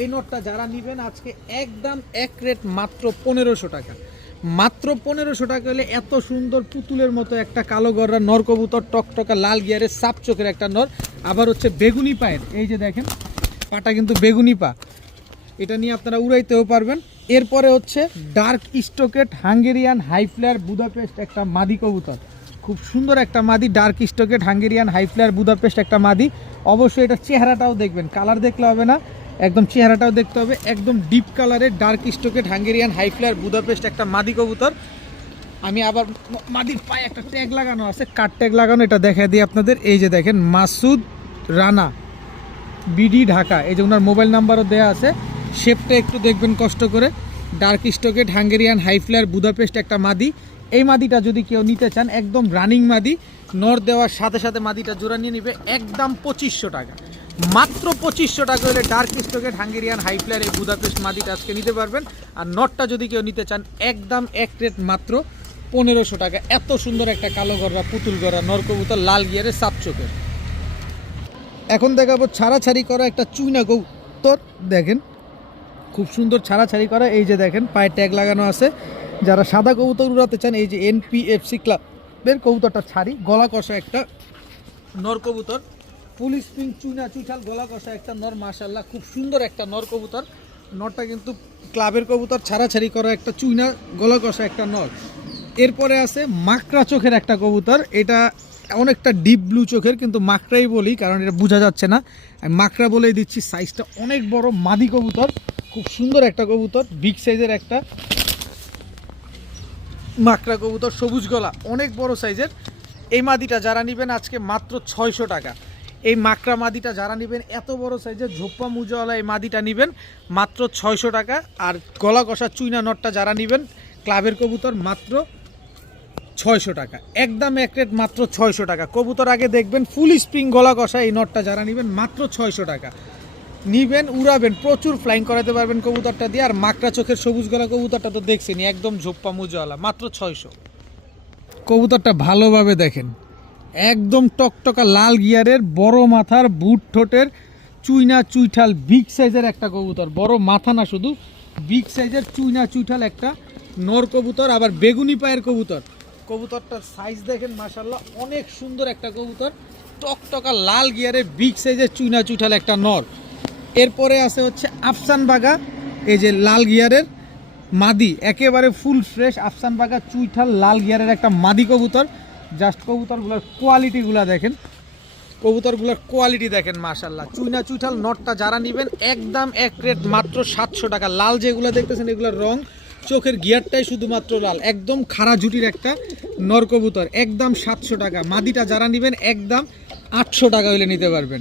এই নটটা যারা নেবেন আজকে একদম এক রেট মাত্র 1500 টাকা। মাত্র 1500 টাকা হলে এত সুন্দর পুতুলের মতো একটা কালো গররা নর কবুতর, টকটকা লাল গিয়ারের সাপ চোখের একটা নর, আবার হচ্ছে বেগুনি পায়ের। এই যে দেখেন পাটা কিন্তু বেগুনি পা, এটা নিয়ে আপনারা উড়াইতেও পারবেন। এরপরে হচ্ছে dark stocket Hungarian high flyer Budapest একটা মাদি কবুতর, খুব সুন্দর একটা মাদি, dark stocket Hungarian high flyer Budapest একটা মাদি। অবশ্যই এটা চেহারাটাও দেখবেন, কালার দেখলে হবে না, একদম চেহারাটাও দেখতে হবে, একদম ডিপ কালারের dark stocket Hungarian high flyer Budapest একটা মাদি কবুতর। আমি আবার মাদির পায়ে একটা ট্যাগ লাগানো আছে, কাট ট্যাগ লাগানো, এটা দেখা দিই আপনাদের। এই যে দেখেন মাসুদ রানা বিডি ঢাকা, এই যে ওনার মোবাইল নাম্বারও দেওয়া আছে। শেপটা একটু দেখবেন কষ্ট করে, dark stocket Hungarian high flyer Budapest একটা মাদি। এই মাদিটা যদি কেউ নিতে চান একদম রানিং মাদি, নর দেওয়ার সাথে সাথে মাদিটা জোড়া নিয়ে নিবে একদম 2500 টাকা। মাত্র 2500 টাকা হলে dark stocket Hungarian high flair এই বুদাপেস্ট মাদিটা আজকে নিতে পারবেন। আর নটটা যদি কেউ নিতে চান একদম এক রেট মাত্র 1500 টাকা। এত সুন্দর একটা কালো গররা পুতুল গররা নর কবুতর লাল গিয়ারের সাপ চোখের। এখন দেখাবো ছাড়াছাড়ি করা একটা চুইনা কবুতর, দেখেন খুব সুন্দর ছাড়াছাড়ি করা। এই যে দেখেন পায়ে ট্যাগ লাগানো আছে। যারা সাদা কবুতর উড়াতে চান এই যে NPFC ক্লাবের কবুতরটা ছাড়ি, গলা কষা একটা নর কবুতর, ফুল স্প্রিং চুইনা চুইঠাল গলা কষা একটা নর, মাশাআল্লাহ খুব সুন্দর একটা নর কবুতর। নরটা কিন্তু ক্লাবের কবুতর, ছাড়াছাড়ি করা একটা চুইনা গলা কষা একটা নর। এরপরে আছে মাকড়া চোখের একটা কবুতর, এটা অনেকটা ডিপ ব্লু চোখের, কিন্তু মাকড়াই বলি কারণ এটা বোঝা যাচ্ছে না, আমি মাকড়া বলেই দিচ্ছি। সাইজটা অনেক বড়, মাদি কবুতর, খুব সুন্দর একটা কবুতর, বিগ সাইজের একটা মাকড়া কবুতর, সবুজ গলা, অনেক বড় সাইজের। এই মাদিটা যারা নেবেন আজকে মাত্র 600 টাকা। এই মাকড়া মাদিটা যারা নেবেন এত বড় সাইজের ঝোপ্পা মুজাওয়ালা এই মাদিটা নেবেন মাত্র 600 টাকা। আর গলা কষা চুইনা নটটা যারা নেবেন ক্লাবের কবুতর মাত্র 600 টাকা, একদম এক রেট মাত্র 600 টাকা। কবুতর আগে দেখবেন ফুল স্প্রিং গলা কষা এই নটটা যারা নেবেন মাত্র 600 টাকা। নিবেন উড়াবেন, প্রচুর ফ্লাইং করাতে পারবেন কবুতরটা দিয়ে। আর মাকড়া চোখের সবুজ গলা কবুতরটা তো দেখছেনি, একদম ঝোপ্পা মুজাওয়ালা, মাত্র 600। কবুতরটা ভালোভাবে দেখেন, একদম টকটকা লাল গিয়ারের বড় মাথার বুট ঠোঁটের চুইনা চুইঠাল বিগ সাইজের একটা কবুতর, বড় মাথা না শুধু, বিগ সাইজের চুইনা চুইঠাল একটা নর কবুতর, আবার বেগুনি পায়ের কবুতর। কবুতরটার সাইজ দেখেন মাশাআল্লাহ, অনেক সুন্দর একটা কবুতর, টকটকা লাল গিয়ারের বিগ সাইজের চুইনা চুইঠাল একটা নর। এরপরে আছে হচ্ছে আফসান বাগা, এই যে লাল গিয়ারের মাদি, একেবারে ফুল ফ্রেশ আফসান বাগা চুইঠাল লাল গিয়ারের একটা মাদি কবুতর। জাস্ট কবুতরগুলোর কোয়ালিটিগুলো দেখেন, কবুতরগুলোর কোয়ালিটি দেখেন মাশাআল্লাহ। চুইনা চুইঠাল নটটা যারা নেবেন একদম এক রেট মাত্র 700 টাকা। লাল যেগুলো দেখতেছেন এগুলোর রং, চোখের গিয়ারটাই শুধুমাত্র লাল, একদম খাড়া ঝুটির একটা নর কবুতর, একদম 700 টাকা। মাদিটা যারা নেবেন একদম 800 টাকা হইলে নিতে পারবেন।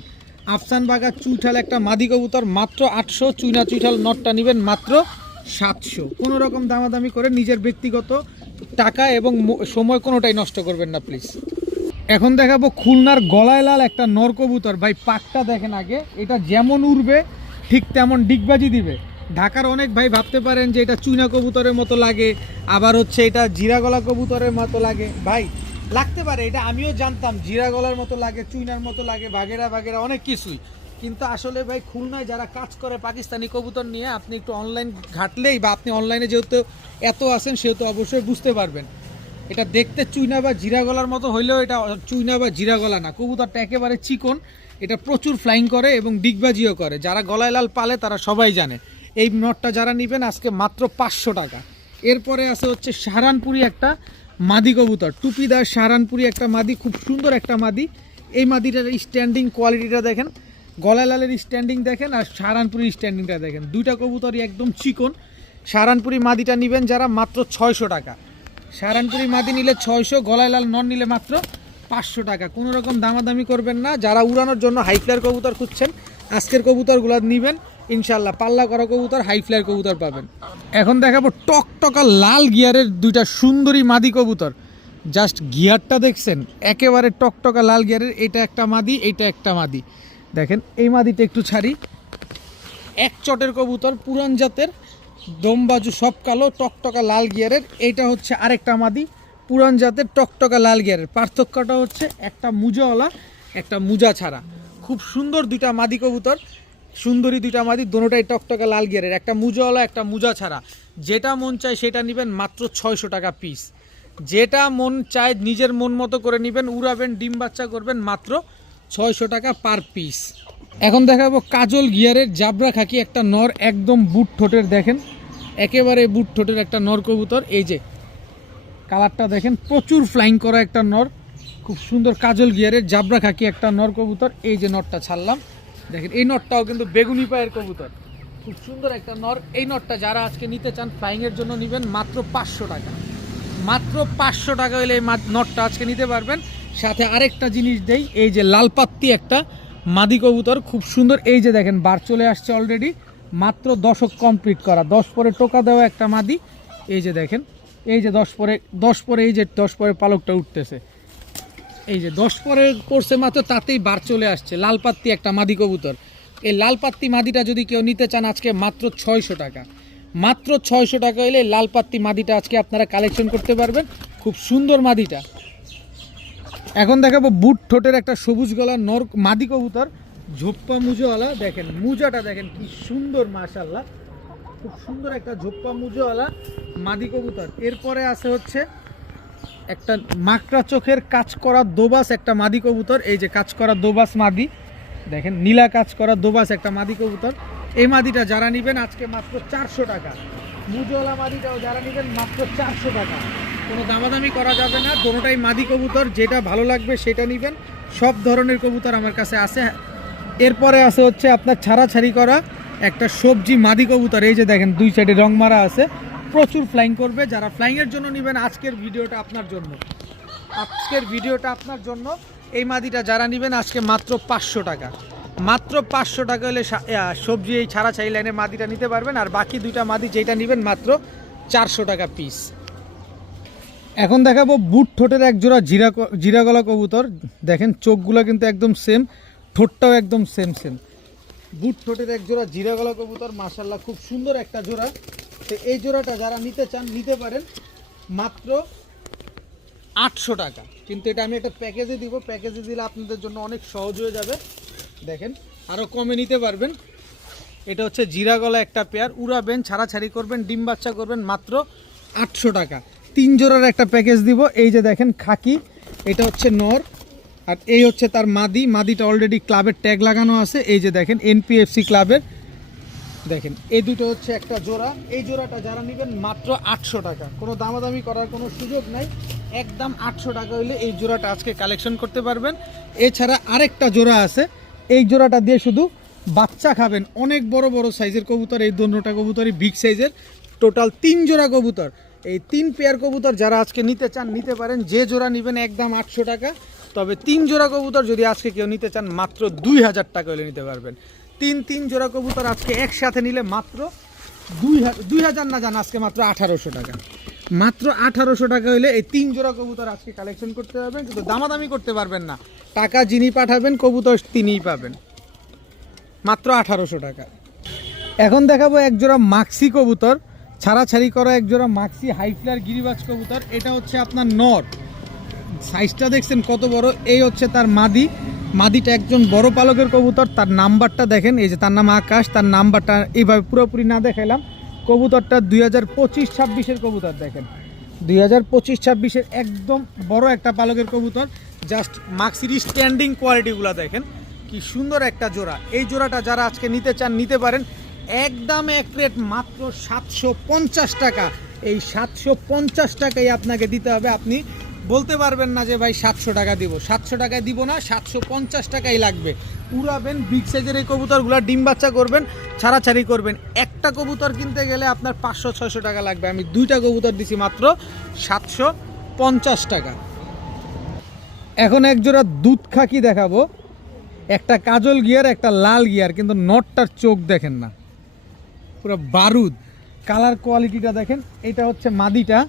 আফসান বাগা চুইঠাল একটা মাদি কবুতর মাত্র 800, চুইনা চুইঠাল নটটা নেবেন মাত্র 700। কোনো রকম দামাদামি করে নিজের ব্যক্তিগত টাকা এবং সময় কোনোটাই নষ্ট করবেন না প্লিজ। এখন দেখাবো খুলনার গলায় লাল একটা নর কবুতর, ভাই পাকটা দেখেন আগে, এটা যেমন উড়বে ঠিক তেমন ডিগবাজি দিবে। ঢাকার অনেক ভাই ভাবতে পারেন যে এটা চুইনা কবুতরের মতো লাগে, আবার হচ্ছে এটা জিরা গলা কবুতরের মতো লাগে, ভাই লাগতে পারে, এটা আমিও জানতাম জিরা গলার মতো লাগে, চুইনার মতো লাগে, বাগেরা বাগেরা অনেক কিছুই, কিন্তু আসলে ভাই খুলনায় যারা কাজ করে পাকিস্তানি কবুতর নিয়ে, আপনি একটু অনলাইন ঘাটলেই বা আপনি অনলাইনে যেহেতু এত আছেন সেহেতু অবশ্যই বুঝতে পারবেন। এটা দেখতে চুইনা বা জিরা গলার মতো হইলেও এটা চুইনা বা জিরা গলা না, কবুতরটা একেবারে চিকন, এটা প্রচুর ফ্লাইং করে এবং ডিগবাজিও করে। যারা গলায় লাল পালে তারা সবাই জানে। এই নটটা যারা নেবেন আজকে মাত্র 500 টাকা। এরপরে আছে হচ্ছে সাহারানপুরি একটা মাদি কবুতর, টুপিদার সাহারানপুরি একটা মাদি, খুব সুন্দর একটা মাদি। এই মাদিটার স্ট্যান্ডিং কোয়ালিটিটা দেখেন, গলায় লালের স্ট্যান্ডিং দেখেন আর সাহারানপুরির স্ট্যান্ডিংটা দেখেন, দুইটা কবুতরই একদম চিকন। সাহারানপুরি মাদিটা নেবেন যারা মাত্র 600 টাকা। সাহারানপুরি মাদি নিলে 600, গলায় লাল নন নিলে মাত্র 500 টাকা। কোনো রকম দামাদামি করবেন না। যারা উড়ানোর জন্য হাই ফ্লায়ার কবুতর খুঁজছেন আজকের কবুতরগুলো নেবেন ইনশাল্লাহ, পাল্লা করা কবুতর হাই ফ্লায়ার কবুতর পাবেন। এখন দেখাবো টকটকা লাল গিয়ারের দুইটা সুন্দরী মাদি কবুতর, জাস্ট গিয়ারটা দেখছেন একেবারে টকটকা লাল গিয়ারের, এটা একটা মাদি, এইটা একটা মাদি। দেখেন এই মাদিটা একটু ছাড়ি, এক চটের কবুতর, পুরান জাতের, দমবাজু সব কালো, টকটকা লাল গিয়ারের। এইটা হচ্ছে আরেকটা মাদি, পুরান জাতের টকটকা লাল গিয়ারের। পার্থক্যটা হচ্ছে একটা মুজাওয়ালা একটা মুজা ছাড়া। খুব সুন্দর দুইটা মাদি কবুতর, সুন্দরী দুইটা মাদি, দোনোটাই টকটকা লাল গিয়ারের, একটা মুজাওয়ালা একটা মুজা ছাড়া। যেটা মন চায় সেটা নেবেন মাত্র 600 টাকা পিস। যেটা মন চায় নিজের মন মতো করে নেবেন, উড়াবেন, ডিম বাচ্চা করবেন, মাত্র 600 টাকা পার পিস। এখন দেখাবো কাজল গিয়ারের জাবরা খাকি একটা নর, একদম বুট ঠোঁটের, দেখেন একেবারে বুট ঠোঁটের একটা নর কবুতর। এই যে কালারটা দেখেন, প্রচুর ফ্লাইং করা একটা নর, খুব সুন্দর কাজল গিয়ারের জাবরা খাকি একটা নর কবুতর। এই যে নরটা ছাড়লাম, দেখেন এই নরটাও কিন্তু বেগুনি পায়ের কবুতর, খুব সুন্দর একটা নর। এই নরটা যারা আজকে নিতে চান ফ্লাইংয়ের জন্য নেবেন মাত্র 500 টাকা। মাত্র 500 টাকা হলে এই নটটা আজকে নিতে পারবেন। সাথে আরেকটা জিনিস দেই, এই যে লালপাত্তি একটা মাদি কবুতর, খুব সুন্দর। এই যে দেখেন বার চলে আসছে অলরেডি, মাত্র 10 কমপ্লিট করা, 10 পরে টোকা দেওয়া একটা মাদি। এই যে দেখেন, এই যে 10 পরে এই যে 10 পরে পালকটা উঠতেছে, এই যে 10 পরে পড়ছে মাত্র, তাতেই বার চলে আসছে। লালপাত্তি একটা মাদি কবুতর, এই লালপাত্তি মাদিটা যদি কেউ নিতে চান আজকে মাত্র 600 টাকা। মাত্র 600 টাকা হলে লালপাত্তি মাদিটা আজকে আপনারা কালেকশন করতে পারবেন, খুব সুন্দর মাদিটা। এখন দেখাবো বুট ঠোঁটের একটা সবুজ গলার নর মাদি কবুতর, ঝোপ্পা মুজোওয়ালা। দেখেন মুজাটা দেখেন কি সুন্দর, মাশাআল্লাহ, খুব সুন্দর একটা ঝোপ্পা মুজোওয়ালা মাদি কবুতর। এরপরে আছে হচ্ছে একটা মাকড়া চোখের কাজ করা দোবাস একটা মাদি কবুতর। এই যে কাজ করা দোবাস মাদি, দেখেন নীলা কাজ করা দোবাস একটা মাদি কবুতর। এই মাদিটা যারা নেবেন আজকে মাত্র 400 টাকা। মুজওয়ালা মাদিটাও যারা নেবেন মাত্র 400 টাকা, কোনো দামাদামি করা যাবে না। দোনোটাই মাদি কবুতর, যেটা ভালো লাগবে সেটা নেবেন। সব ধরনের কবুতর আমার কাছে আছে। এরপরে আছে হচ্ছে আপনার ছাড়াছাড়ি করা একটা সবজি মাদি কবুতর। এই যে দেখেন দুই সাইডে রং মারা আছে, প্রচুর ফ্লাইং করবে। যারা ফ্লাইংয়ের জন্য নেবেন আজকের ভিডিওটা আপনার জন্য, আজকের ভিডিওটা আপনার জন্য। এই মাদিটা যারা নেবেন আজকে মাত্র 500 টাকা। মাত্র 500 টাকা হলে সবজি এই ছাড়াছাড়ি লাইনের মাদিটা নিতে পারবেন। আর বাকি দুইটা মাদি যেটা নেবেন মাত্র 400 টাকা পিস। এখন দেখাবো বুট ঠোঁটের এক জোড়া জিরা গলা কবুতর। দেখেন চোখগুলো কিন্তু একদম সেম, ঠোঁটটাও একদম সেম। বুট ঠোঁটের এক জোড়া জিরা গলা কবুতর, মাশাআল্লাহ খুব সুন্দর একটা জোড়া। তো এই জোড়াটা যারা নিতে চান নিতে পারেন মাত্র 800 টাকা। কিন্তু এটা আমি একটা প্যাকেজে দিব, প্যাকেজে দিলে আপনাদের জন্য অনেক সহজ হয়ে যাবে। দেখেন আরও কমে নিতে পারবেন। এটা হচ্ছে জিরা গলা একটা পেয়ার, উড়াবেন, ছাড়াছাড়ি করবেন, ডিম বাচ্চা করবেন, মাত্র 800 টাকা। 3 জোড়ার একটা প্যাকেজ দিব। এই যে দেখেন খাকি, এটা হচ্ছে নর, আর এই হচ্ছে তার মাদি। মাদিটা অলরেডি ক্লাবের ট্যাগ লাগানো আছে। এই যে দেখেন এনপিএফসি ক্লাবের, দেখেন এই দুটো হচ্ছে একটা জোড়া। এই জোড়াটা যারা নেবেন মাত্র 800 টাকা, কোনো দামাদামি করার কোনো সুযোগ নাই, একদম 800 টাকা হইলে এই জোড়াটা আজকে কালেকশন করতে পারবেন। এছাড়া আরেকটা জোড়া আছে, এই জোড়াটা দিয়ে শুধু বাচ্চা খাবেন। অনেক বড় বড় সাইজের কবুতর, এই দুটোটা কবুতরই বিগ সাইজের। টোটাল 3 জোড়া কবুতর, এই 3 পেয়ার কবুতর যারা আজকে নিতে চান নিতে পারেন। যে জোড়া নেবেন একদম 800 টাকা। তবে 3 জোড়া কবুতর যদি আজকে কেউ নিতে চান মাত্র 2000 টাকা হলে নিতে পারবেন। 3 জোড়া কবুতর আজকে একসাথে নিলে মাত্র 2000 না, জান আজকে মাত্র 1800 টাকা। মাত্র 1800 টাকা হলে এই 3 জোড়া কবুতর আজকে কালেকশন করতে পারবেন। কিন্তু দামাদামি করতে পারবেন না, টাকা যিনি পাঠাবেন কবুতর তিনিই পাবেন, মাত্র 1800 টাকা। এখন দেখাবো এক জোড়া মাক্সি কবুতর, ছাড়াছাড়ি করা এক জোড়া মাক্সি হাইফ্লার গিরিবাজ কবুতর। এটা হচ্ছে আপনার নর, সাইজটা দেখছেন কত বড়। এই হচ্ছে তার মাদি, মাদিটা একজন বড় পালকের কবুতর। তার নাম্বারটা দেখেন, এই যে তার নাম আকাশ, তার নাম্বারটা এইভাবে পুরোপুরি না দেখাইলাম। কবুতরটা 2025-26-এর কবুতর। দেখেন 2025-26-এর একদম বড় একটা পালকের কবুতর। জাস্ট মাক্সির স্ট্যান্ডিং কোয়ালিটিগুলো দেখেন কি সুন্দর একটা জোড়া। এই জোড়াটা যারা আজকে নিতে চান নিতে পারেন, একদম এক রেট মাত্র 750 টাকা। এই 750 টাকাই আপনাকে দিতে হবে। আপনি বলতে পারবেন না যে ভাই 700 টাকা দিব, 700 টাকায় দিব না, 750 টাকাই লাগবে। উড়াবেন, বিগ সাইজের এই কবুতরগুলো ডিম বাচ্চা করবেন, ছাড়াছাড়ি করবেন। একটা কবুতর কিনতে গেলে আপনার 500-600 টাকা লাগবে। আমি 2টা কবুতর দিছি মাত্র 750 টাকা। এখন এক জোড়া দুধ খাকি দেখাবো, একটা কাজল গিয়ার একটা লাল গিয়ার, কিন্তু নটটার চোখ দেখেন না, পুরো বারুদ। কালার কোয়ালিটিটা দেখেন। এটা হচ্ছে মাদিটা,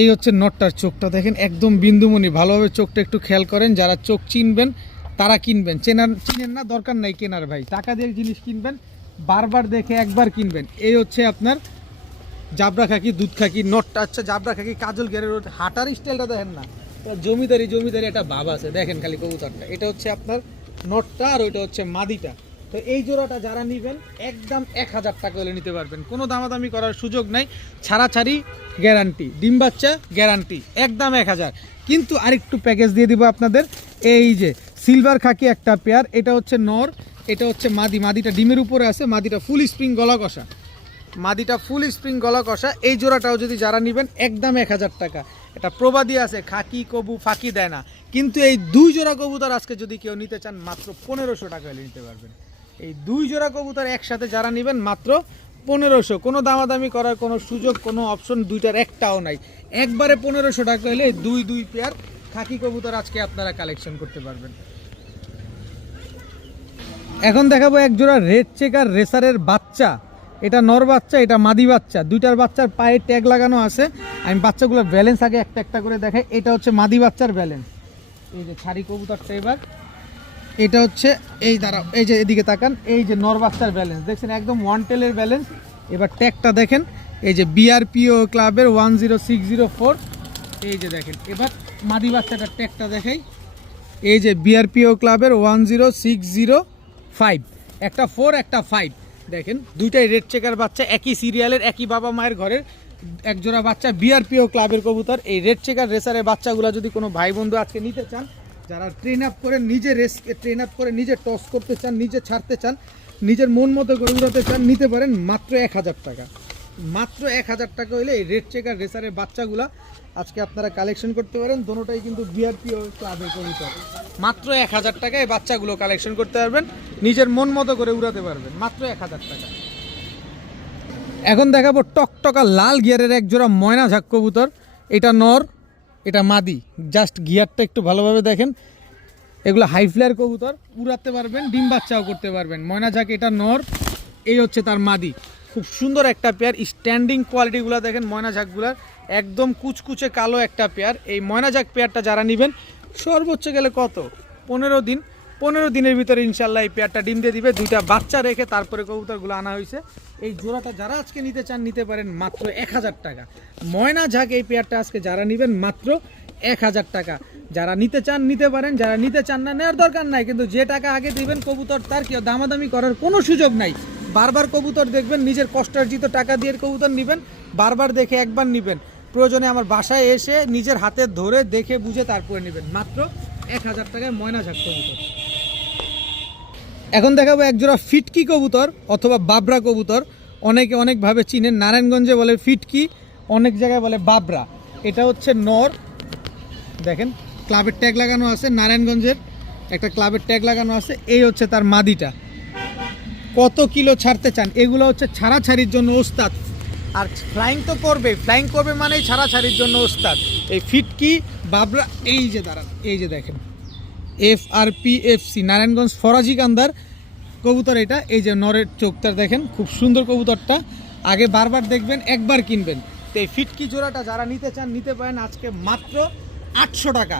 এই হচ্ছে নটটার চোখটা দেখেন একদম বিন্দুমণি। ভালোভাবে চোখটা একটু খেয়াল করেন, যারা চোখ চিনবেন তারা কিনবেন, চিনেন না দরকার নাই কেনার ভাই, টাকা দিয়ে জিনিস কিনবেন, বারবার দেখে একবার কিনবেন। এই হচ্ছে আপনার জাবরা খাকি দুধ খাকি নটটা। আচ্ছা জাবরা খাকি কাজল গিয়ারের হাঁটার স্টাইলটা দেখেন না, জমিদারি একটা ভাব আছে। দেখেন খালি কবুতরটা, এটা হচ্ছে আপনার নটটা, আর ওইটা হচ্ছে মাদিটা। তো এই জোড়াটা যারা নেবেন একদম 1000 টাকা হলে নিতে পারবেন, কোনো দামাদামি করার সুযোগ নাই, ছাড়াছাড়ি গ্যারান্টি, ডিম বাচ্চা গ্যারান্টি, একদম 1000। কিন্তু আরেকটু প্যাকেজ দিয়ে দিব আপনাদের, এই যে সিলভার খাকি একটা পেয়ার, এটা হচ্ছে নর, এটা হচ্ছে মাদি, মাদিটা ডিমের উপরে আছে, মাদিটা ফুল স্প্রিং গলা কষা, মাদিটা ফুল স্প্রিং গলা কষা। এই জোড়াটাও যদি যারা নেবেন একদম 1000 টাকা। এটা প্রবাদী আছে, খাকি কবু ফাঁকি দেয় না, কিন্তু এই 2 জোড়া কবুতর আজকে যদি কেউ নিতে চান মাত্র 1500 টাকা হলে নিতে পারবেন। এই 2 জোড়া কবুতর একসাথে যারা নেবেন মাত্র 1500, কোনো দামাদামি করার কোনো সুযোগ, কোনো অপশন দুইটার একটাও নাই, একবারে 1500 টাকা হলে দুই পেয়ার খাকি কবুতর আজকে আপনারা কালেকশন করতে পারবেন। এখন দেখাবো এক জোড়া রেড চেকার রেসারের বাচ্চা, এটা নর বাচ্চা, এটা মাদি বাচ্চা, দুইটার বাচ্চার পায়ে ট্যাগ লাগানো আছে। আমি বাচ্চাগুলোর ব্যালেন্স আগে একটা একটা করে দেখাই। এটা হচ্ছে মাদি বাচ্চার ব্যালেন্স, এই যে ছাড়ি কবুতরটা এবার, এটা হচ্ছে এই দাঁড়াও, এই যে এদিকে তাকান, এই যে নর বাচ্চার ব্যালেন্স দেখছেন, একদম 1 টেলের ব্যালেন্স। এবার ট্যাগটা দেখেন, এই যে বিআরপিও ক্লাবের 10604, এই যে দেখেন। এবার মাদি বাচ্চাটার ট্যাগটা দেখাই, এই যে বিআরপিও ক্লাবের 10605, একটা 4 একটা 5, দেখেন দুইটাই রেড চেকার বাচ্চা, একই সিরিয়ালের, একই বাবা মায়ের ঘরের একজোড়া বাচ্চা, বিআরপিও ক্লাবের কবুতর। এই রেড চেকার রেসারের বাচ্চাগুলো যদি কোনো ভাই বন্ধু আজকে নিতে চান, যারা ট্রেন আপ করে নিজে রেসকে ট্রেন আপ করে নিজে টস করতে চান, নিজে ছাড়তে চান, নিজের মন মতো করে উড়াতে চান, নিতে পারেন মাত্র 1000 টাকা। মাত্র 1000 টাকা হইলে এই রেড চেকার রেসারের বাচ্চাগুলা আজকে আপনারা কালেকশন করতে পারেন। দোনোটাই কিন্তু বিআরপিও ক্লাবের কবুতর, মাত্র 1000 টাকায় এই বাচ্চাগুলো কালেকশন করতে পারবেন, নিজের মন মতো করে উড়াতে পারবেন, মাত্র 1000 টাকা। এখন দেখাবো টকটকা লাল গিয়ারের এক জোড়া ময়না ঝাক কবুতর, এটা নর, এটা মাদি, জাস্ট গিয়ারটা একটু ভালোভাবে দেখেন। এগুলো হাই ফ্লায়ার কবুতর, উড়াতে পারবেন, ডিম বাচ্চাও করতে পারবেন। ময়না ঝাক এটা নর, এই হচ্ছে তার মাদি, খুব সুন্দর একটা পেয়ার। স্ট্যান্ডিং কোয়ালিটিগুলো দেখেন ময়না ঝাকগুলার, একদম কুচকুচে কালো একটা পেয়ার। এই ময়না ঝাক পেয়ারটা যারা নেবেন সর্বোচ্চ গেলে কত 15 দিন, 15 দিনের ভিতরে ইনশাল্লাহ এই পেয়ারটা ডিম দিয়ে দিবে। দুইটা বাচ্চা রেখে তারপরে কবুতরগুলো আনা হয়েছে। এই জোড়াটা যারা আজকে নিতে চান নিতে পারেন মাত্র 1000 টাকা। ময়না ঝাক এই পেয়ারটা আজকে যারা নেবেন মাত্র 1000 টাকা। যারা নিতে চান নিতে পারেন, যারা নিতে চান না নেওয়ার দরকার নাই, কিন্তু যে টাকা আগে দিবেন কবুতর তার কেউ দামাদামি করার কোনো সুযোগ নাই। বারবার কবুতর দেখবেন, নিজের কষ্টার্জিত টাকা দিয়ে কবুতর নেবেন, বারবার দেখে একবার নেবেন, প্রয়োজনে আমার বাসায় এসে নিজের হাতে ধরে দেখে বুঝে তারপরে নেবেন, মাত্র 1000 টাকায় ময়না ঝাক কবুতর। এখন দেখাবো একজোড়া ফিটকি কবুতর অথবা বাবরা কবুতর, অনেকে অনেকভাবে চিনেন। নারায়ণগঞ্জে বলে ফিটকি, অনেক জায়গায় বলে বাবরা। এটা হচ্ছে নর, দেখেন ক্লাবের ট্যাগ লাগানো আছে, নারায়ণগঞ্জের একটা ক্লাবের ট্যাগ লাগানো আছে। এই হচ্ছে তার মাদিটা। কত কিলো ছাড়তে চান, এগুলো হচ্ছে ছাড়াছাড়ির জন্য ওস্তাদ, আর ফ্লাইং তো করবে, ফ্লাইং করবে মানেই ছাড়াছাড়ির জন্য ওস্তাদ। এই ফিটকি বাবরা, এই যে দাঁড়ান, এই যে দেখেন FRPFC নারায়ণগঞ্জ ফরাজি কান্দার কবুতর এটা। এই যে নরের চোখটা দেখেন, খুব সুন্দর কবুতরটা, আগে বারবার দেখবেন একবার কিনবেন। তো এই ফিটকি জোড়াটা যারা নিতে চান নিতে পারেন আজকে মাত্র 800 টাকা।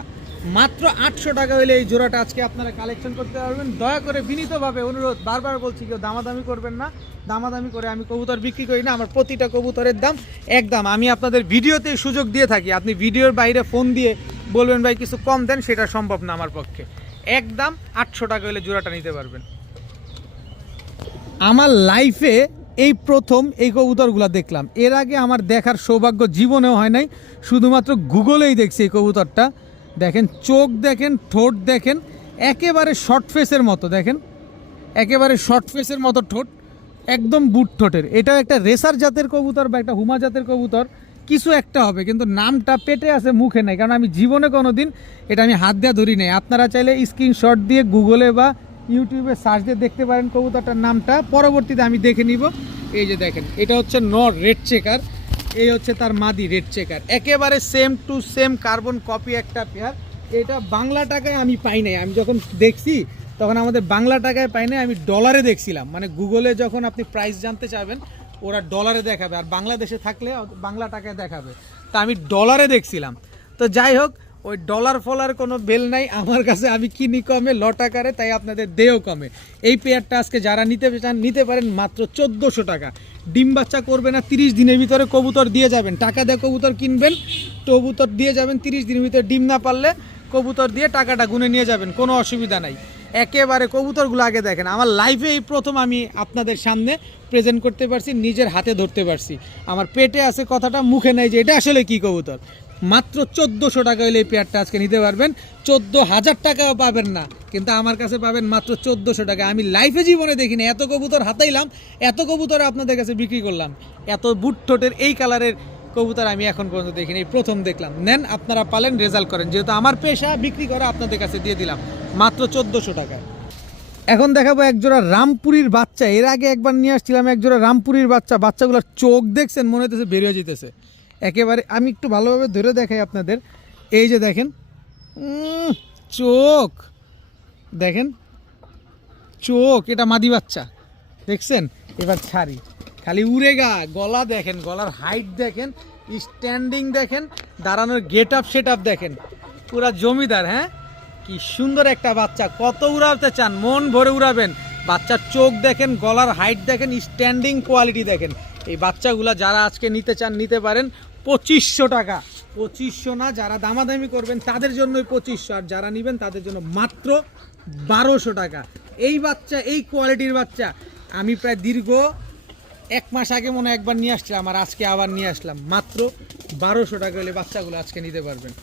মাত্র 800 টাকা হলে এই জোড়াটা আজকে আপনারা কালেকশন করতে পারবেন। দয়া করে বিনীতভাবে অনুরোধ, বারবার বলছি কেউ দামাদামি করবেন না। দামাদামি করে আমি কবুতর বিক্রি করি না, আমার প্রতিটা কবুতরের দাম একদম। আমি আপনাদের ভিডিওতেই সুযোগ দিয়ে থাকি, আপনি ভিডিওর বাইরে ফোন দিয়ে বলবেন ভাই কিছু কম দেন, সেটা সম্ভব না আমার পক্ষে। একদম 800 টাকা হলে জোড়াটা নিতে পারবেন। আমার লাইফে এই প্রথম এই কবুতরগুলো দেখলাম, এর আগে আমার দেখার সৌভাগ্য জীবনেও হয় নাই, শুধুমাত্র গুগলেই দেখছি এই কবুতরটা। দেখেন চোখ দেখেন, ঠোঁট দেখেন, একেবারে শর্ট ফেসের মতো, দেখেন একেবারে শর্ট ফেসের মতো ঠোঁট, একদম বুট ঠোঁটের। এটা একটা রেসার জাতের কবুতর বা একটা হুমা জাতের কবুতর, কিছু একটা হবে, কিন্তু নামটা পেটে আছে মুখে নেই, কারণ আমি জীবনে কোনো দিন এটা আমি হাত দিয়ে ধরি নাই। আপনারা চাইলে স্ক্রিনশট দিয়ে গুগলে বা ইউটিউবে সার্চ দিয়ে দেখতে পারেন কবুতরটার নামটা, পরবর্তীতে আমি দেখে নিব। এই যে দেখেন, এটা হচ্ছে নর রেড চেকার, এই হচ্ছে তার মাদি রেড চেকার, একেবারে same to same carbon copy একটা পেয়ার। এটা বাংলা টাকায় আমি পাই নাই, আমি যখন দেখছি তখন আমাদের বাংলা টাকায় পাই নাই, আমি ডলারে দেখছিলাম। মানে গুগলে যখন আপনি প্রাইস জানতে চাবেন ওরা ডলারে দেখাবে, আর বাংলাদেশে থাকলে বাংলা টাকায় দেখাবে, তা আমি ডলারে দেখছিলাম। তো যাই হোক, ওই ডলার ফলার কোনো বেল নাই আমার কাছে, আমি কিনি কমে লট আকারে, তাই আপনাদের দেও কমে। এই পেয়ারটা আজকে যারা নিতে চান নিতে পারেন মাত্র 1400 টাকা। ডিম বাচ্চা করবে না, 30 দিনের ভিতরে কবুতর দিয়ে যাবেন, টাকা দিয়ে কবুতর কিনবেন, কবুতর দিয়ে যাবেন, 30 দিনের ভিতরে ডিম না পারলে কবুতর দিয়ে টাকাটা গুনে নিয়ে যাবেন, কোনো অসুবিধা নাই। একেবারে কবুতরগুলো আগে দেখেন, আমার লাইফে এই প্রথম আমি আপনাদের সামনে প্রেজেন্ট করতে পারছি, নিজের হাতে ধরতে পারছি। আমার পেটে আছে কথাটা, মুখে নাই যে এটা আসলে কি কবুতর। মাত্র 1400 টাকা হলে এই পেয়ারটা আজকে নিতে পারবেন। 14,000 টাকাও পাবেন না, কিন্তু আমার কাছে পাবেন মাত্র 1400 টাকা। আমি লাইফে জীবনে দেখিনি এত কবুতর হাতাইলাম, এত কবুতর আপনাদের কাছে বিক্রি করলাম, এত বুট ঠোঁটের এই কালারের কবুতর আমি এখন পর্যন্ত দেখিনি, এই প্রথম দেখলাম। নেন, আপনারা পালেন, রেজাল্ট করেন, যেহেতু আমার পেশা বিক্রি করা, আপনাদের কাছে দিয়ে দিলাম মাত্র 1400 টাকায়। এখন দেখাবো একজোড়া রামপুরির বাচ্চা। এর আগে একবার নিয়ে আসছিলাম একজোড়া রামপুরির বাচ্চা। বাচ্চাগুলোর চোখ দেখছেন, মনে হতেছে বেরিয়ে যেতেছে একেবারে। আমি একটু ভালোভাবে ধরে দেখাই আপনাদের, এই যে দেখেন চোখ দেখেন, চোখ, এটা মাদি বাচ্চা দেখছেন। এবার ছাড়ি, খালি উড়ে গা, গলা দেখেন, গলার হাইট দেখেন, স্ট্যান্ডিং দেখেন, দাঁড়ানোর গেট আপ সেট আপ দেখেন, পুরা জমিদার। হ্যাঁ, কি সুন্দর একটা বাচ্চা, কত উড়াতে চান মন ভরে উড়াবেন। বাচ্চার চোখ দেখেন, গলার হাইট দেখেন, স্ট্যান্ডিং কোয়ালিটি দেখেন। এই বাচ্চাগুলা যারা আজকে নিতে চান নিতে পারেন 2500 টাকা। 2500 না, যারা দামাদামি করবেন তাদের জন্যই 2500, আর যারা নেবেন তাদের জন্য মাত্র 1200 টাকা। এই বাচ্চা, এই কোয়ালিটির বাচ্চা আমি প্রায় দীর্ঘ 1 মাস আগে মনে হয় একবার নিয়ে আসছিলাম, আর আজকে আবার নিয়ে আসলাম। মাত্র 1200 টাকা হলে বাচ্চাগুলো আজকে নিতে পারবেন।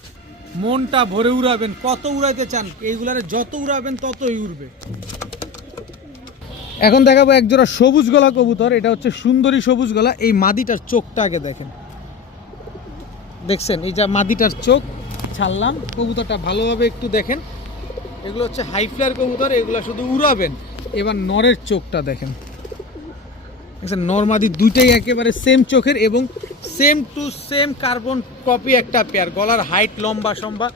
মনটা ভরে উড়াবেন, কত উড়াইতে চান, এইগুলার যত উড়াবেন ততই উড়বে। এখন দেখাবো একজোড়া সবুজ গলা কবুতর। এটা হচ্ছে সুন্দরী সবুজ গলা। এই মাদিটার চোখটা আগে দেখেন, দেখছেন, এই যে মাদিটার চোখ ছাড়লাম, কবুতরটা ভালোভাবে একটু দেখেন। এগুলো হচ্ছে হাই ফ্লায়ার কবুতর, এগুলো শুধু উড়াবেন। এবার নরের চোখটা দেখেন, নর মাদি দুইটাই একেবারে সেম চোখের এবং same to same carbon copy একটা পেয়ার। গলার হাইট, লম্বা সম্বা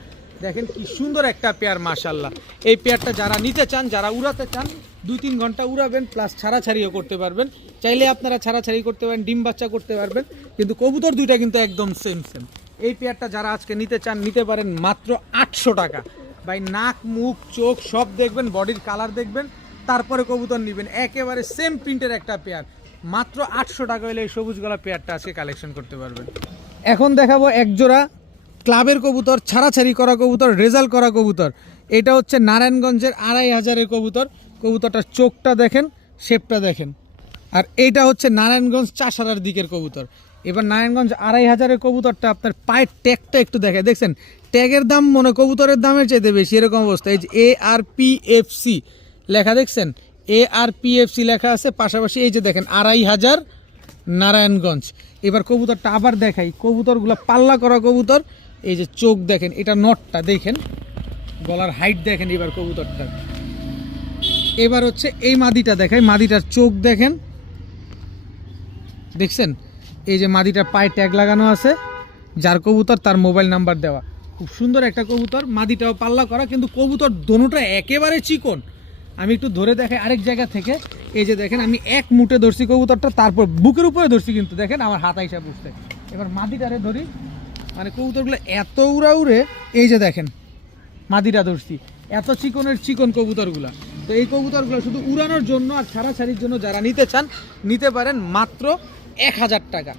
দেখেন, কি সুন্দর একটা পেয়ার, মাশাল্লাহ। এই পেয়ারটা যারা নিতে চান, যারা উড়াতে চান, 2-3 ঘন্টা উড়াবেন, প্লাস ছাড়াছাড়িও করতে পারবেন। চাইলে আপনারা ছাড়াছাড়ি করতে পারেন, ডিম বাচ্চা করতে পারবেন, কিন্তু কবুতর দুইটা কিন্তু একদম সেম সেম। এই পেয়ারটা যারা আজকে নিতে চান নিতে পারেন মাত্র 800 টাকা। ভাই, নাক, মুখ, চোখ সব দেখবেন, বডির কালার দেখবেন, তারপরে কবুতর নেবেন। একেবারে সেম প্রিন্টের একটা পেয়ার, মাত্র 800 টাকা হলে এই সবুজ গলা পেয়ারটা আজকে কালেকশন করতে পারবেন। এখন দেখাবো একজোড়া ক্লাবের কবুতর, ছাড়াছাড়ি করা কবুতর, রেজাল্ট করা কবুতর। এটা হচ্ছে নারায়ণগঞ্জের 2500-এর কবুতর। কবুতরটার চোখটা দেখেন, শেপটা দেখেন। আর এইটা হচ্ছে নারায়ণগঞ্জ চাষারার দিকের কবুতর। এবার নারায়ণগঞ্জ 2500-এর কবুতরটা আপনার পায়ের ট্যাগটা একটু দেখে, দেখছেন ট্যাগের দাম মনে কবুতরের দামের চাইতে বেশি, এরকম অবস্থা। এই যে ARPFC লেখা দেখছেন, ARPFC লেখা আছে, পাশাপাশি এই যে দেখেন 2500 নারায়ণগঞ্জ। এবার কবুতরটা আবার দেখাই, কবুতরগুলো পাল্লা করা কবুতর। এই যে চোখ দেখেন, এটা নটটা দেখেন, গলার হাইট দেখেন। এবার কবুতরটা, এবার হচ্ছে এই মাদিটা দেখাই, মাদিটার চোখ দেখেন, দেখছেন। এই যে মাদিটার পায়ে ট্যাগ লাগানো আছে, যার কবুতর তার মোবাইল নাম্বার দেওয়া। খুব সুন্দর একটা কবুতর, মাদিটাও পাল্লা করা, কিন্তু কবুতর দোনোটা একেবারে চিকন। আমি একটু ধরে দেখাই আরেক জায়গা থেকে। এই যে দেখেন, আমি এক মুঠে ধরছি কবুতরটা, তারপর বুকের উপরে ধরছি, কিন্তু দেখেন আমার হাত আইসা বুঝতে। এবার মাদিটারে ধরি, মানে কবুতরগুলো এত উড়া উড়ে, এই যে দেখেন মাদিটা ধরছি, এত চিকনের চিকন কবুতরগুলা। তো এই কবুতরগুলো শুধু উড়ানোর জন্য আর ছাড়াছাড়ির জন্য যারা নিতে চান নিতে পারেন মাত্র 1000 টাকা।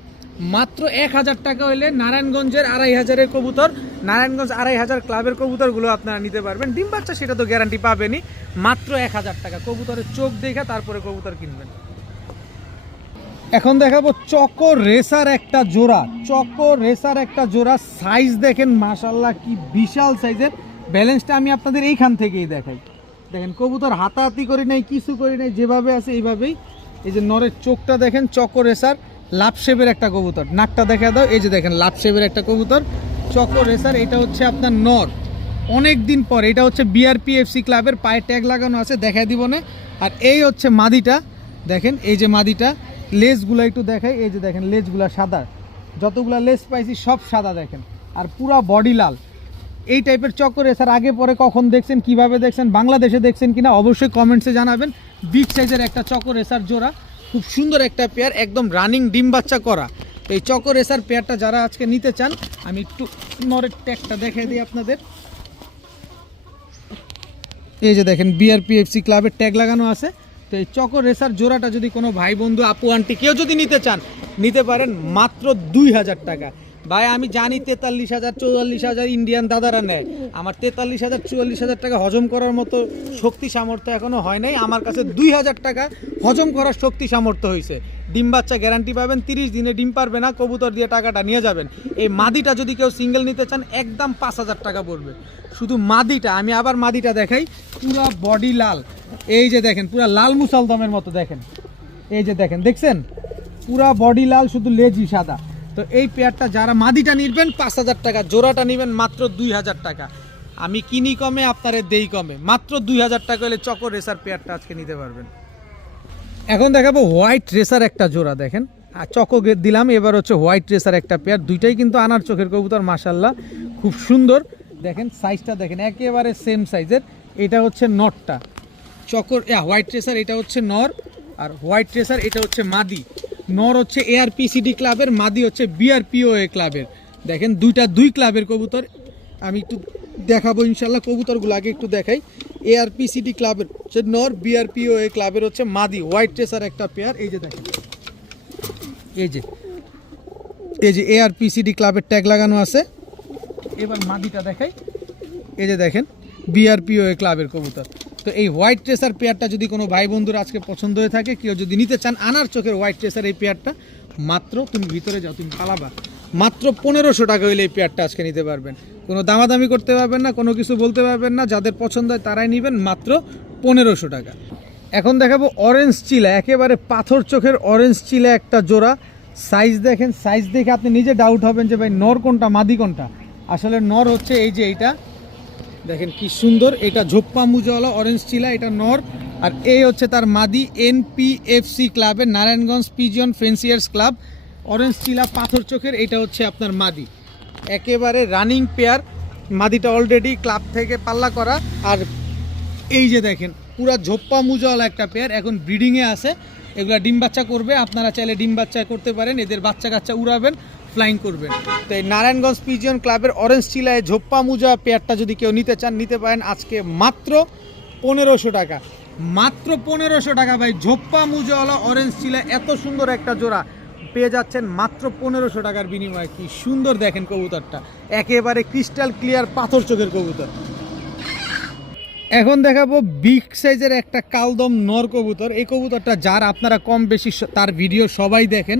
মাত্র 1000 টাকা হলে নারায়ণগঞ্জের 2500-এর কবুতর, নারায়ণগঞ্জ 2500 ক্লাবের কবুতরগুলো আপনারা নিতে পারবেন। ডিম বাচ্চা সেটা তো গ্যারান্টি পাবেনই। মাত্র 1000 টাকা, কবুতরের চোখ দেখে তারপরে কবুতর কিনবেন। এখন দেখাবো চকো রেসার একটা জোড়া। চকো রেসার একটা জোড়া, সাইজ দেখেন মাশাল্লাহ, কি বিশাল সাইজের। ব্যালেন্সটা আমি আপনাদের এইখান থেকেই দেখাই, দেখেন কবুতর হাতাহাতি করি নাই, কিছু করি নাই, যেভাবে আছে এইভাবেই। এই যে নরের চোখটা দেখেন, চকো রেসার, লাভ শেপের একটা কবুতর। নাকটা দেখা দাও, এই যে দেখেন লাভ শেপের একটা কবুতর, চকো রেসার। এটা হচ্ছে আপনার নর, অনেক দিন পর। এটা হচ্ছে BRPFC ক্লাবের, পায়ে ট্যাগ লাগানো আছে, দেখাই দিব না। আর এই হচ্ছে মাদিটা দেখেন, এই যে মাদিটা, লেজগুলো একটু দেখাই। এই যে দেখেন লেজগুলা সাদা, যতগুলা লেজ পাইছি সব সাদা দেখেন, আর পুরা বডি লাল। এই টাইপের চক্কর রেসার আগে পরে কখন দেখছেন, কিভাবে দেখছেন, বাংলাদেশে দেখছেন কিনা অবশ্যই কমেন্টসে জানাবেন। বিগ সাইজের একটা চক্কর রেসার জোড়া, খুব সুন্দর একটা পেয়ার, একদম রানিং ডিম বাচ্চা করা। তো এই চক্কর রেসার পেয়ারটা যারা আজকে নিতে চান, আমি একটু নরের ট্যাগটা দেখাই দিই আপনাদের। এই যে দেখেন BRPFC ক্লাবের ট্যাগ লাগানো আছে। তো এই চকো রেসার জোড়াটা যদি কোনো ভাই বন্ধু, আপু, আন্টি কেউ যদি নিতে চান নিতে পারেন মাত্র 2000 টাকা। ভাই আমি জানি 43,000 44,000 ইন্ডিয়ান দাদারা নেয়, আমার 43,000 44,000 টাকা হজম করার মতো শক্তি সামর্থ্য এখনো হয় নাই। আমার কাছে 2,000 টাকা হজম করার শক্তি সামর্থ্য হয়েছে। ডিম বাচ্চা গ্যারান্টি পাবেন, 30 দিনে ডিম পারবে না, কবুতর দিয়ে টাকাটা নিয়ে যাবেন। এই মাদিটা যদি কেউ সিঙ্গেল নিতে চান একদম 5,000 টাকা পড়বে শুধু মাদিটা। আমি আবার মাদিটা দেখাই, পুরা বডি লাল, এই যে দেখেন পুরা লাল মুসালদমের মতো দেখেন, এই যে দেখেন, দেখছেন পুরা বডি লাল, শুধু লেজি সাদা। তো এই পেয়ারটা যারা মাদিটা নিবেন 5,000 টাকা, জোড়াটা নেবেন মাত্র 2,000 টাকা। আমি কিনি কমে, আপনারে দেই কমে, মাত্র 2,000 টাকা হলে চকো রেসার পেয়ারটা আজকে নিতে পারবেন। এখন দেখাবো হোয়াইট রেসার একটা জোড়া, দেখেন চকো দিলাম, এবার হচ্ছে হোয়াইট রেসার একটা পেয়ার, দুইটাই কিন্তু আনার চোখের কবুতর, মাশাল্লাহ খুব সুন্দর। দেখেন সাইজটা দেখেন একেবারে সেম সাইজের। এটা হচ্ছে নরটা, চকোর হোয়াইট রেসার, এটা হচ্ছে নর, আর হোয়াইট রেসার এটা হচ্ছে মাদি। নর হচ্ছে ARPCD ক্লাবের, মাদি হচ্ছে BRPOA ক্লাবের। দেখেন দুই ক্লাবের কবুতর। আমি একটু দেখাবো ইনশাল্লাহ কবুতরগুলো, আগে একটু দেখাই। ARPCD ক্লাবের হচ্ছে নর, BRPOA ক্লাবের হচ্ছে মাদি, হোয়াইট রেসার একটা পেয়ার। এই যে দেখেন, এই যে ARPCD ক্লাবের ট্যাগ লাগানো আছে। এবার মাদিটা দেখাই, এই যে দেখেন BRPOA ক্লাবের কবুতর। তো এই হোয়াইট ট্রেসার পেয়ারটা যদি কোনো ভাই বন্ধুর আজকে পছন্দ হয়ে থাকে, কেউ যদি নিতে চান আনার চোখের হোয়াইট ট্রেসার এই পেয়ারটা, মাত্র, তুমি ভিতরে যাও তুমি পালাবা, মাত্র 1500 টাকা হইলে এই পেয়ারটা আজকে নিতে পারবেন। কোনো দামাদামি করতে পারবেন না, কোনো কিছু বলতে পারবেন না, যাদের পছন্দ হয় তারাই নেবেন, মাত্র 1500 টাকা। এখন দেখাবো অরেঞ্জ চিলা, একেবারে পাথর চোখের অরেঞ্জ চিলা একটা জোড়া। সাইজ দেখেন, সাইজ দেখে আপনি নিজে ডাউট হবেন যে ভাই নর কোনটা মাদি কোনটা। আসলে নর হচ্ছে এই যে এইটা, দেখেন কি সুন্দর, এটা ঝোপ্পা মুজাওয়ালা অরেঞ্জ চিলা, এটা নর। আর এই হচ্ছে তার মাদি, NPFC ক্লাবের, নারায়ণগঞ্জ পিজিয়ন ফেন্সিয়ার্স ক্লাব, অরেঞ্জ চিলা পাথর চোখের, এটা হচ্ছে আপনার মাদি। একেবারে রানিং পেয়ার, মাদিটা অলরেডি ক্লাব থেকে পাল্লা করা। আর এই যে দেখেন পুরা ঝোপ্পা মুজাওয়ালা একটা পেয়ার, এখন ব্রিডিংয়ে আছে, এগুলা ডিম বাচ্চা করবে। আপনারা চাইলে ডিম বাচ্চা করতে পারেন, এদের বাচ্চা কাচ্চা উড়াবেন, ফ্লাইং করবেন। তো এই নারায়ণগঞ্জ পিজিয়ন ক্লাবের অরেঞ্জ চিলায় ঝোপ্পা মুজা পেয়ারটা যদি কেউ নিতে চান নিতে পারেন আজকে মাত্র 1500 টাকা, মাত্র 1500 টাকা ভাই। ঝোপ্পা মুজাওয়ালা অরেঞ্জ চিলা এত সুন্দর একটা জোড়া পেয়ে যাচ্ছেন মাত্র 1500 টাকার বিনিময়ে। কি সুন্দর দেখেন কবুতরটা, একেবারে ক্রিস্টাল ক্লিয়ার পাথর চোখের কবুতর। এখন দেখাবো বিগ সাইজের একটা কালদম নর কবুতর। এই কবুতরটা যার আপনারা কম বেশি তার ভিডিও সবাই দেখেন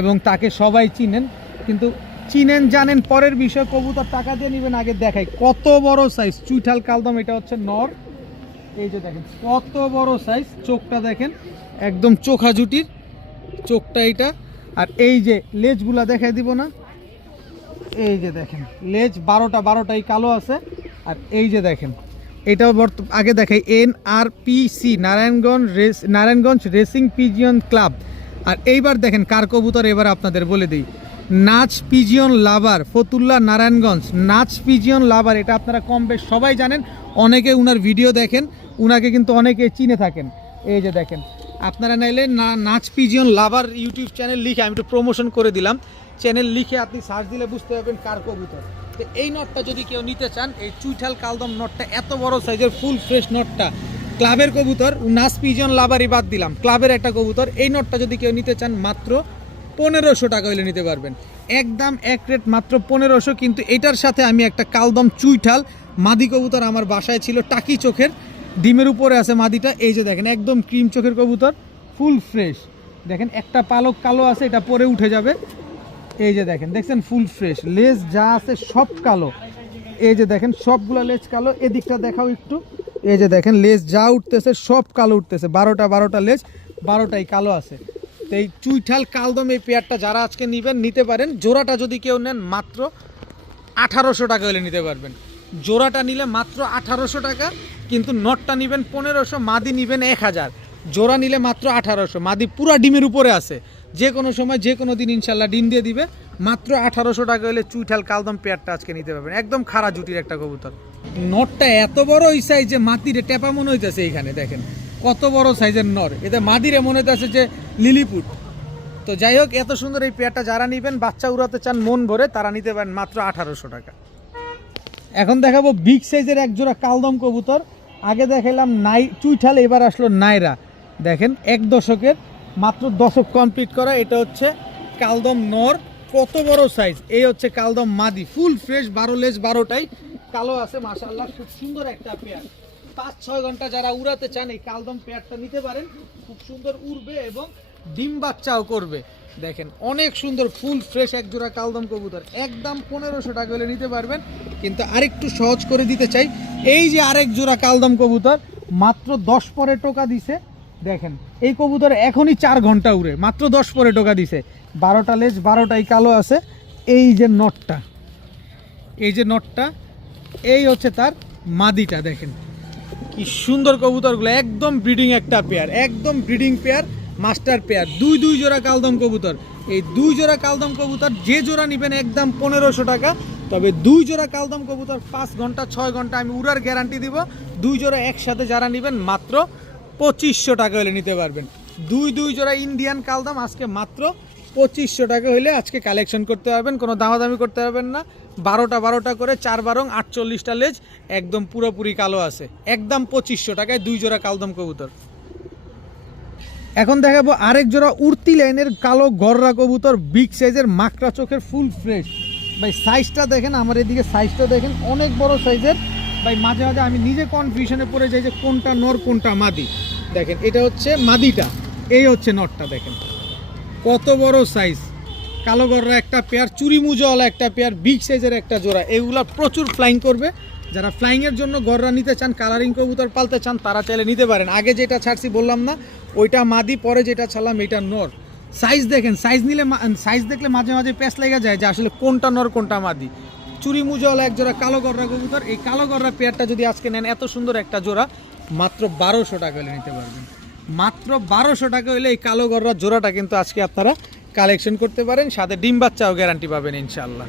এবং তাকে সবাই চিনেন, কিন্তু চিনেন জানেন পরের বিষয়, কবুতর টাকা দিয়ে নেবেন আগে দেখাই। কত বড় সাইজ চুইঠাল কালদম, এটা হচ্ছে নর। এই যে দেখেন কত বড় সাইজ, চোখটা দেখেন একদম চোখা জুটির চোখটা এটা। আর এই যে লেজগুলা দেখাই দিব না, এই যে দেখেন লেজ 12টাই কালো আছে। আর এই যে দেখেন এটাও আগে দেখাই, NRPC Narayanganj racing pigeon club. আর এইবার দেখেন কার কবুতর, এবার আপনাদের বলে দিই, নাচ পিজিয়ন লাভার, ফতুল্লা নারায়ণগঞ্জ নাচ পিজিয়ন লাভার। এটা আপনারা কম বেশ সবাই জানেন, অনেকে উনার ভিডিও দেখেন, উনাকে কিন্তু অনেকে চিনে থাকেন। এই যে দেখেন, আপনারা নাইলে নাচ পিজিয়ন লাভার ইউটিউব চ্যানেল লিখে, আমি একটু প্রমোশন করে দিলাম, চ্যানেল লিখে আপনি সার্চ দিলে বুঝতে পারবেন কার কবুতর। তো এই নটটা যদি কেউ নিতে চান, এই চুইঠাল কালদম নটটা, এত বড় সাইজের ফুল ফ্রেশ নটটা, ক্লাবের কবুতর, নাচ পিজিয়ন লাভারই বাদ দিলাম, ক্লাবের একটা কবুতর। এই নটটা যদি কেউ নিতে চান মাত্র 1500 টাকা হলে নিতে পারবেন, একদম এক রেট মাত্র 1500। কিন্তু এটার সাথে আমি একটা কালদম চুইঠাল মাদি কবুতর আমার বাসায় ছিল, টাকি চোখের, ডিমের উপরে আছে মাদিটা। এই যে দেখেন একদম ক্রিম চোখের কবুতর, ফুল ফ্রেশ। দেখেন একটা পালক কালো আছে, এটা পরে উঠে যাবে। এই যে দেখেন, দেখছেন ফুল ফ্রেশ, লেজ যা আছে সব কালো। এই যে দেখেন সবগুলা লেজ কালো, এদিকটা দেখাও একটু। এই যে দেখেন লেজ যা উঠতেছে সব কালো উঠতেছে, 12টা লেজ, 12টাই কালো আছে। তো এই চুইঠাল কালদম এই পেয়ারটা যারা আজকে নেবেন নিতে পারেন। জোড়াটা যদি কেউ নেন মাত্র 1800 টাকা হলে নিতে পারবেন। জোড়াটা নিলে মাত্র 1800 টাকা, কিন্তু নটটা নেবেন 1500, মাদি নেবেন 1000। জোড়া নিলে মাত্র 1800, মাদি পুরা ডিমের উপরে আছে, যে কোনো সময় যে কোনো দিন ইনশাল্লাহ ডিম দিয়ে দিবে। মাত্র 1800 টাকা হলে চুইঠাল কালদম পেয়ারটা আজকে নিতে পারবেন, একদম খাড়া জুটির একটা কবুতর। নটটা এত বড় ওই সাইজে, মাতিরে টেপা মনে হইতেছে, এইখানে দেখেন কত বড় সাইজের নর, এতে মাদিরে মনে হইতেছে যে লিলিপুট। তো যাই হোক, এত সুন্দর এই পেয়ারটা যারা নেবেন, বাচ্চা উড়াতে চান মন ভরে, তারা নিতে পারেন মাত্র 1800 টাকা। এখন দেখাবো বিগ সাইজের এক জোড়া কালদম কবুতর। আগে দেখালাম চুইঠাল, এবার আসলো নাইরা। দেখেন 1 দশকের, মাত্র দশক কমপ্লিট করা, এটা হচ্ছে কালদম নর, কত বড় সাইজ। এই হচ্ছে কালদম মাদি, ফুল ফ্রেশ, 12 লেজ 12টাই কালো আছে মাশাআল্লাহ, খুব সুন্দর একটা পেয়ার। 5-6 ঘন্টা যারা উড়াতে চান এই কালদম পেয়ারটা নিতে পারেন, খুব সুন্দর উড়বে এবং ডিম বাচ্চাও করবে। দেখেন অনেক সুন্দর ফুল ফ্রেশ এক জোড়া কালদম কবুতর, একদম 1500 টাকা হলে নিতে পারবেন। কিন্তু আরেকটু সহজ করে দিতে চাই, এই যে আরেক জোড়া কালদম কবুতর মাত্র 10 পরে টোকা দিছে। দেখেন এই কবুতর এখনই 4 ঘন্টা উড়ে, মাত্র 10 পরে টোকা দিছে। 12টা লেজ 12টাই কালো আছে। এই যে নটটা, এই যে নটটা, এই হচ্ছে তার মাদিটা। দেখেন কি সুন্দর কবুতরগুলো, একদম ব্রিডিং একটা পেয়ার, একদম ব্রিডিং পেয়ার, মাস্টার পেয়ার। দুই জোড়া কালদম কবুতর, এই 2 জোড়া কালদম কবুতর যে জোড়া নেবেন একদম 1500 টাকা। তবে 2 জোড়া কালদম কবুতর 5 ঘন্টা 6 ঘন্টা আমি উড়ার গ্যারান্টি দিব। 2 জোড়া একসাথে যারা নেবেন মাত্র 2500 টাকা হলে নিতে পারবেন। 2 জোড়া ইন্ডিয়ান কালদম আজকে মাত্র 2500 টাকা হলে আজকে কালেকশন করতে পারবেন, কোনো দামাদামি করতে পারবেন না। 12টা করে 4 48টা লেজ, একদম পুরোপুরি কালো আছে, একদম 2500 টাকায় 2 জোড়া কালদম কবুতর। এখন দেখাবো আরেক জোড়া উড়তি লাইনের কালো গররা কবুতর, বিগ সাইজের, মাকড়া চোখের, ফুল ফ্রেশ। ভাই সাইজটা দেখেন, আমার এদিকে সাইজটা দেখেন, অনেক বড় সাইজের। ভাই মাঝে মাঝে আমি নিজে কনফিউশনে পড়ে যাই যে কোনটা নর কোনটা মাদি। দেখেন এটা হচ্ছে মাদিটা, এই হচ্ছে নরটা। দেখেন কত বড় সাইজ, কালো গররা একটা পেয়ার, চুরি মুজোওয়ালা একটা পেয়ার, বিগ সাইজের একটা জোড়া। এগুলা প্রচুর ফ্লাইং করবে। যারা ফ্লাইংয়ের জন্য গররা নিতে চান, কালারিং কবুতর পালতে চান, তারা চাইলে নিতে পারেন। আগে যেটা ছাড়ছি বললাম না, ওইটা মাদি, পরে যেটা ছাড়লাম এটা নর। সাইজ দেখেন, সাইজ দেখলে মাঝে মাঝে প্যাঁচ লেগে যায় যে আসলে কোনটা নর কোনটা মাদি। চুরি মুজোওয়ালা এক জোড়া কালো গররা কবুতর, এই কালো গররা পেয়ারটা যদি আজকে নেন, এত সুন্দর একটা জোড়া মাত্র 1200 টাকা হলে নিতে পারবেন। মাত্র 1200 টাকা হলে এই কালো গররা জোড়াটা কিন্তু আজকে আপনারা কালেকশন করতে পারেন, সাথে ডিম বাচ্চাও গ্যারান্টি পাবেন ইনশাল্লাহ।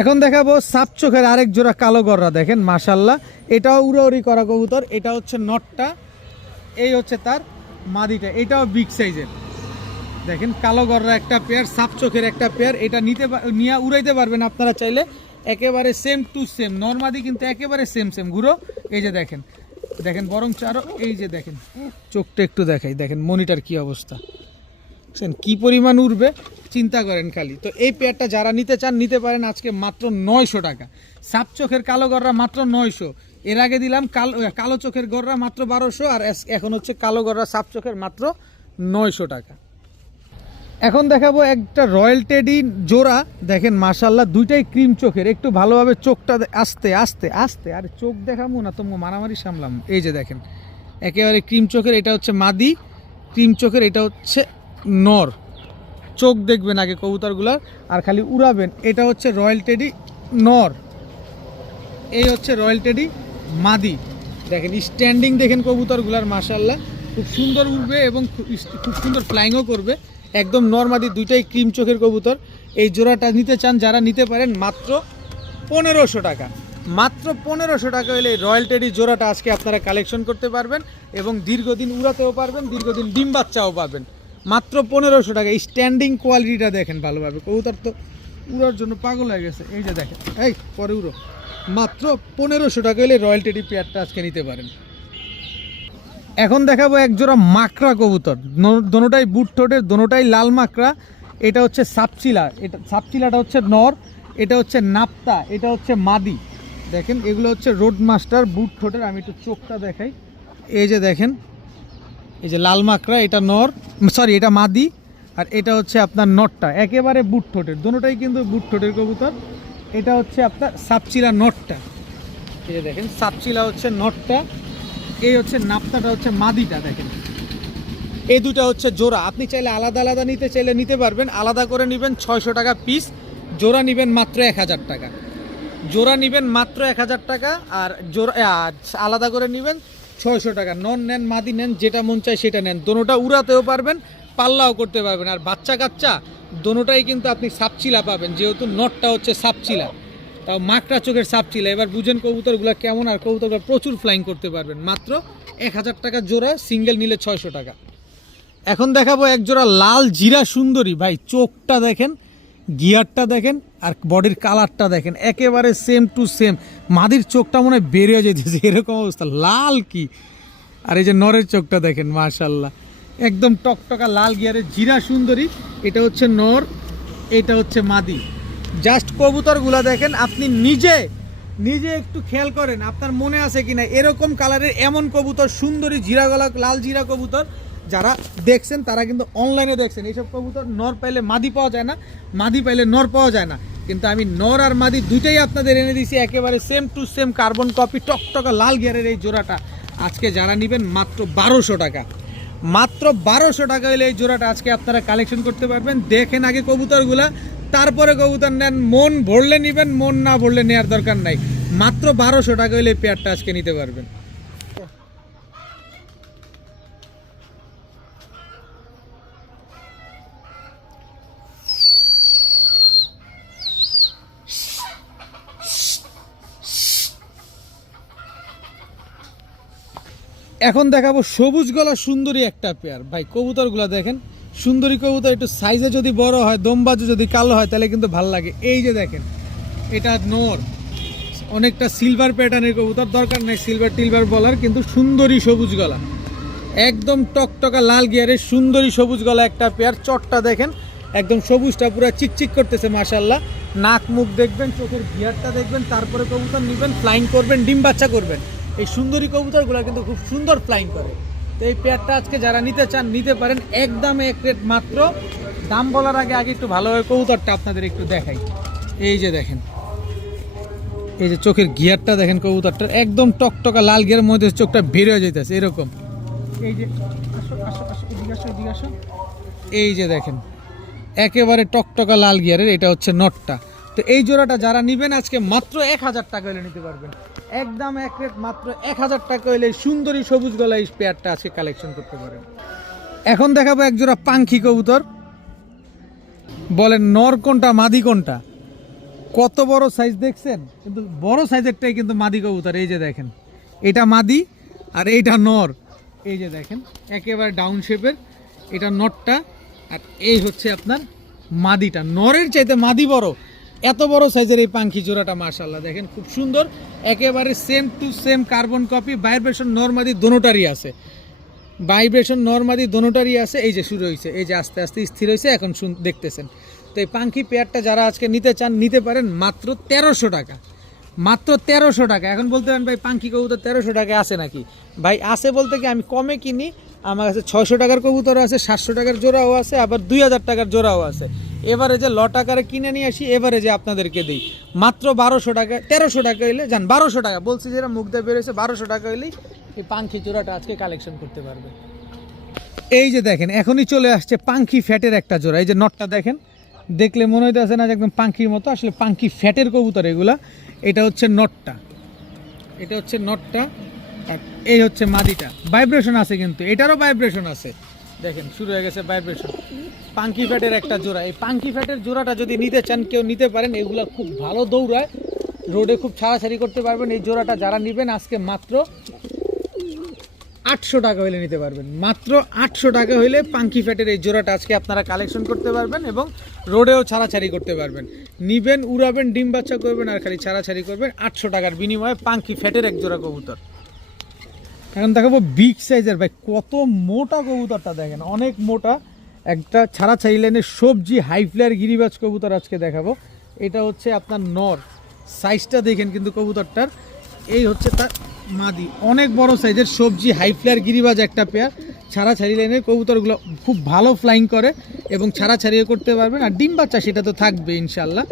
এখন দেখাবো সাপ চোখের আরেক জোড়া কালো গররা। দেখেন মাশাল্লাহ, এটাও উড়াউড়ি করা কবুতর। এটা হচ্ছে নটটা, এই হচ্ছে তার মাদিটা, এটাও বিগ সাইজের। দেখেন কালো গররা একটা পেয়ার, সাপ চোখের একটা পেয়ার। এটা নিয়ে উড়াইতে পারবেন আপনারা চাইলে, একেবারে সেম টু সেম। নর্মাদি কিন্তু একেবারে সেম ঘুরো। এই যে দেখেন, দেখেন বরং চারো, এই যে দেখেন চোখটা একটু দেখাই, দেখেন মনিটার কি অবস্থা, কি পরিমাণ উড়বে চিন্তা করেন খালি। তো এই পেয়ারটা যারা নিতে চান নিতে পারেন আজকে মাত্র 900 টাকা। সাপ চোখের কালো গররা মাত্র 900। এর আগে দিলাম কালো চোখের গররা মাত্র 1200, আর এখন হচ্ছে কালো গররা সাপ চোখের মাত্র 900 টাকা। এখন দেখাবো একটা রয়্যাল টেডি জোড়া। দেখেন মাশাল্লাহ, দুইটাই ক্রিম চোখের। একটু ভালোভাবে চোখটা আস্তে আস্তে আস্তে, আর চোখ দেখাবো না তো মারামারি সামলাম। এই যে দেখেন একেবারে ক্রিম চোখের, এটা হচ্ছে মাদি, ক্রিম চোখের, এটা হচ্ছে নর। চোখ দেখবেন আগে কবুতরগুলার, আর খালি উড়াবেন। এটা হচ্ছে রয়্যাল টেডি নর, এই হচ্ছে রয়্যাল টেডি মাদি। দেখেন স্ট্যান্ডিং দেখেন কবুতরগুলার মাশাল্লাহ, খুব সুন্দর উড়বে এবং খুব সুন্দর ফ্লাইংও করবে। একদম নর্মাদি, দুইটাই ক্রিম চোখের কবুতর। এই জোড়াটা নিতে চান যারা নিতে পারেন মাত্র 1500 টাকা। মাত্র 1500 টাকা হলে রয়্যাল টেডি জোড়াটা আজকে আপনারা কালেকশন করতে পারবেন এবং দীর্ঘদিন উড়াতেও পারবেন, দীর্ঘদিন ডিম বাচ্চাও পাবেন। মাত্র 1500 টাকা। এই স্ট্যান্ডিং কোয়ালিটিটা দেখেন ভালোভাবে, কবুতর তো উড়ার জন্য পাগল হয়ে গেছে। এই যে দেখেন, এই পরে উড়ো। মাত্র 1500 টাকা হলে রয়্যাল টেডি পেয়ারটা আজকে নিতে পারেন। এখন দেখাবো এক জোড়া মাকড়া কবুতর, দোনোটাই বুট ঠোঁটের, দোনোটাই লাল মাকড়া। এটা হচ্ছে সাপচিলা, এটা সাপচিলাটা হচ্ছে নর, এটা হচ্ছে নাপ্তা, এটা হচ্ছে মাদি। দেখেন এগুলো হচ্ছে রোড মাস্টার বুট ঠোঁটের। আমি একটু চোখটা দেখাই, এই যে দেখেন, এই যে লাল মাকড়া, এটা নর, সরি এটা মাদি, আর এটা হচ্ছে আপনার নটটা, একেবারে বুট ঠোঁটের। দোনোটাই কিন্তু বুট ঠোঁটের কবুতর। এটা হচ্ছে আপনার সাপচিলা নটটা, এই যে দেখেন সাপচিলা হচ্ছে নটটা, এই হচ্ছে নাপ্তাটা হচ্ছে মাদিটা। দেখেন এই দুটা হচ্ছে জোড়া। আপনি চাইলে আলাদা আলাদা নিতে চাইলে নিতে পারবেন, আলাদা করে নেবেন 600 টাকা পিস, জোড়া নেবেন মাত্র 1000 টাকা। জোড়া নেবেন মাত্র 1000 টাকা, আর জোড়া আলাদা করে নেবেন 600 টাকা। নন নেন মাদি নেন, যেটা মন চায় সেটা নেন। দোনোটা উড়াতেও পারবেন, পাল্লাও করতে পারবেন। আর বাচ্চা কাচ্চা দোনোটাই কিন্তু আপনি সাপচিলা পাবেন, যেহেতু নটটা হচ্ছে সাপচিলা, তাও মাকড়া চোখের সাপচিলা। এবার বুঝেন কবুতরগুলো কেমন, আর কবুতরগুলো প্রচুর ফ্লাইং করতে পারবেন। মাত্র 1000 টাকা জোড়া, সিঙ্গেল নিলে 600 টাকা। এখন দেখাবো এক জোড়া লাল জিরা সুন্দরী। ভাই চোখটা দেখেন, গিয়ারটা দেখেন, আর বডির কালারটা দেখেন, একেবারে সেম টু সেম। মাদির চোখটা মনে হয় বেরিয়ে যেতেছে, এরকম অবস্থা, লাল কি। আর এই যে নরের চোখটা দেখেন মাশাল্লাহ, একদম টকটকা লাল গিয়ারের জিরা সুন্দরী। এটা হচ্ছে নর, এটা হচ্ছে মাদি। জাস্ট কবুতরগুলা দেখেন, আপনি নিজে নিজে একটু খেয়াল করেন আপনার মনে আছে কিনা এরকম কালারের এমন কবুতর, সুন্দরী জিরা গলা লাল জিরা কবুতর যারা দেখছেন তারা কিন্তু অনলাইনে দেখছেন। এইসব কবুতর নর পাইলে মাদি পাওয়া যায় না, মাদি পাইলে নর পাওয়া যায় না, কিন্তু আমি নর আর মাদি দুইটাই আপনাদের এনে দিয়েছি, একেবারে same to same carbon copy টকটকা লাল গিয়ারের এই জোড়াটা আজকে যারা নেবেন মাত্র 1200 টাকা। মাত্র 1200 টাকা হলে এই জোড়াটা আজকে আপনারা কালেকশন করতে পারবেন। দেখেন আগে কবুতরগুলা, তারপরে কবুতর নেন, মন ভরলে নেবেন, মন না ভরলে নেওয়ার দরকার নাই। মাত্র 1200 টাকা হলে এই পেয়ারটা আজকে নিতে পারবেন। এখন দেখাবো সবুজ গলা সুন্দরী একটা পেয়ার। ভাই কবুতরগুলো দেখেন, সুন্দরী কবুতর, একটু সাইজে যদি বড় হয়, দমবাজু যদি কালো হয় তাহলে কিন্তু ভালো লাগে। এই যে দেখেন, এটা নর, অনেকটা সিলভার প্যাটার্নের কবুতর, দরকার নেই সিলভার টিলভার বলার, কিন্তু সুন্দরী সবুজ গলা, একদম টকটকা লাল গিয়ারের সুন্দরী সবুজ গলা একটা পেয়ার। চটটা দেখেন, একদম সবুজটা পুরো চিকচিক করতেছে মাশাআল্লাহ। নাক মুখ দেখবেন, চোখের গিয়ারটা দেখবেন, তারপরে কবুতর নেবেন, ফ্লাইং করবেন, ডিম বাচ্চা করবেন। এই সুন্দরী কবুতরগুলো কিন্তু খুব সুন্দর ফ্লাইং করে। তো এই পেয়ারটা আজকে যারা নিতে চান নিতে পারেন, একদম এক রেট মাত্র। দাম বলার আগে একটু ভালোভাবে কবুতরটা আপনাদের একটু দেখাই। এই যে দেখেন, এই যে চোখের গিয়ারটা দেখেন কবুতরটার, একদম টকটকা লাল গিয়ারের মধ্যে চোখটা বের হয়ে যেতেছে এরকম। এই যে আসো আসো আসো, এদিকে আসো এদিকে আসো। এই যে দেখেন একেবারে টকটকা লাল গিয়ারের, এটা হচ্ছে নটটা। তো এই জোড়াটা যারা নেবেন আজকে মাত্র 1000 টাকা হলে নিতে পারবেন, একদম এক রেট মাত্র 1000 টাকা হলে সুন্দরী সবুজ গলা এই পেয়ারটা আজকে কালেকশন করতে পারেন। এখন দেখাবো এক জোড়া পাঙ্খি কবুতর। বলেন নর কোনটা মাদি কোনটা? কত বড় সাইজ দেখছেন, কিন্তু বড় সাইজেরটাই কিন্তু মাদি কবুতর। এই যে দেখেন, এটা মাদি আর এইটা নর। এই যে দেখেন একেবারে ডাউন শেপের, এটা নটটা, আর এই হচ্ছে আপনার মাদিটা। নরের চাইতে মাদি বড়, এত বড় সাইজের এই পাখি জোড়াটা মাশাআল্লাহ দেখেন খুব সুন্দর, একেবারে same to same carbon copy. Vibration নরমাদি দোনোটারই আছে, ভাইব্রেশন নরমাদি দোনোটারই আছে। এই যে শুরু হয়েছে, এই যে আস্তে আস্তে স্থির হয়েছে, এখন দেখতেছেন। তো এই পাখি পেয়ারটা যারা আজকে নিতে চান নিতে পারেন মাত্র 1300 টাকা, মাত্র 1300 টাকা। এখন বলতে পারেন ভাই পাখি কবুতর 1300 টাকায় আছে নাকি? ভাই আছে বলতে কি, আমি কমে কিনি, আমার কাছে 600 টাকার কবুতর আছে, 700 টাকার জোড়াও আছে, আবার 2000 টাকার জোড়াও আছে। এবারে যে লট আকারে কিনে নিয়ে আসি, এবারে যে আপনাদেরকে দিই মাত্র 1200 টাকা। 1300 টাকা হইলে যান, 1200 টাকা বলছি, যেটা মুখ দিয়ে বেরোয়েছে 1200 টাকা হইলেই এই পাখি জোড়াটা আজকে কালেকশন করতে পারবে। এই যে দেখেন এখনই চলে আসছে পাখি ফ্যাটের একটা জোড়া। এই যে নটটা দেখেন, দেখলে মনে হইতেছে না একদম পাখির মতো, আসলে পাখি ফ্যাটের কবুতর এগুলা। এটা হচ্ছে নটটা, এটা হচ্ছে নটটা, আর এই হচ্ছে মাদিটা। ভাইব্রেশন আছে, কিন্তু এটারও ভাইব্রেশন আছে, দেখেন শুরু হয়ে গেছে ভাইব্রেশন। পাঙ্কি ফ্যাটের একটা জোড়া, এই পাঙ্কি ফ্যাটের জোড়াটা যদি নিতে চান কেউ নিতে পারেন, এগুলো খুব ভালো দৌড়ায়, রোডে খুব ছাড়াছাড়ি করতে পারবেন। এই জোড়াটা যারা নেবেন আজকে মাত্র 800 টাকা হইলে নিতে পারবেন, মাত্র 800 টাকা হইলে পাঙ্কি ফ্যাটের এই জোড়াটা আজকে আপনারা কালেকশন করতে পারবেন এবং রোডেও ছাড়াছাড়ি করতে পারবেন। নিবেন, উড়াবেন, ডিম বাচ্চা করবেন আর খালি ছাড়াছাড়ি করবেন। 800 টাকার বিনিময়ে পাঙ্কি ফ্যাটের এক জোড়া কবুতর। এখন দেখাবো বিগ সাইজের, ভাই কত মোটা কবুতরটা দেখেন, অনেক মোটা একটা ছাড়াছাড়ি লাইনের সবজি হাই ফ্লায়ার গিরিবাজ কবুতর আজকে দেখাবো। এটা হচ্ছে আপনার নর, সাইজটা দেখেন কিন্তু কবুতরটার। এই হচ্ছে তার মাদি, অনেক বড় সাইজের সবজি হাই ফ্লায়ার গিরিবাজ একটা পেয়ার। ছাড়াছাড়ি লাইনের কবুতরগুলো খুব ভালো ফ্লাইং করে এবং ছাড়াছাড়িও করতে পারবেন, আর ডিম বাচ্চা সেটা তো থাকবে ইনশাল্লাহ।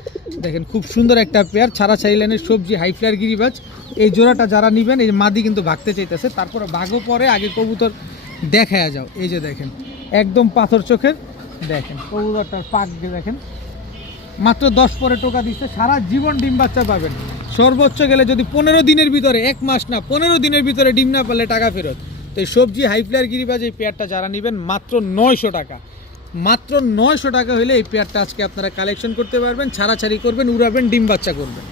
দেখেন খুব সুন্দর একটা পেয়ার, ছাড়াছাড়ি লাইনের সবজি হাই ফ্লায়ার গিরিবাজ। এই জোড়াটা যারা নেবেন, এই মাদি কিন্তু ভাগতে চাইতেছে, তারপরে ভাগও পরে, আগে কবুতর দেখায়া যাও। এই যে দেখেন একদম পাথর চোখের, দেখেন কবুতরটার পাক দেখেন, মাত্র 10 পরে টোকা দিচ্ছে, সারা জীবন ডিম বাচ্চা পাবেন। সর্বোচ্চ গেলে যদি 15 দিনের ভিতরে, 1 মাস না 15 দিনের ভিতরে ডিম না পারলে টাকা ফেরত। তো এই সবজি হাই ফ্লায়ার গিরিবাজ এই পেয়ারটা যারা নেবেন মাত্র 900 টাকা, মাত্র 900 টাকা হলে এই পেয়ারটা আজকে আপনারা কালেকশন করতে পারবেন, ছাড়াছাড়ি করবেন, উড়াবেন, ডিম বাচ্চা করবেন।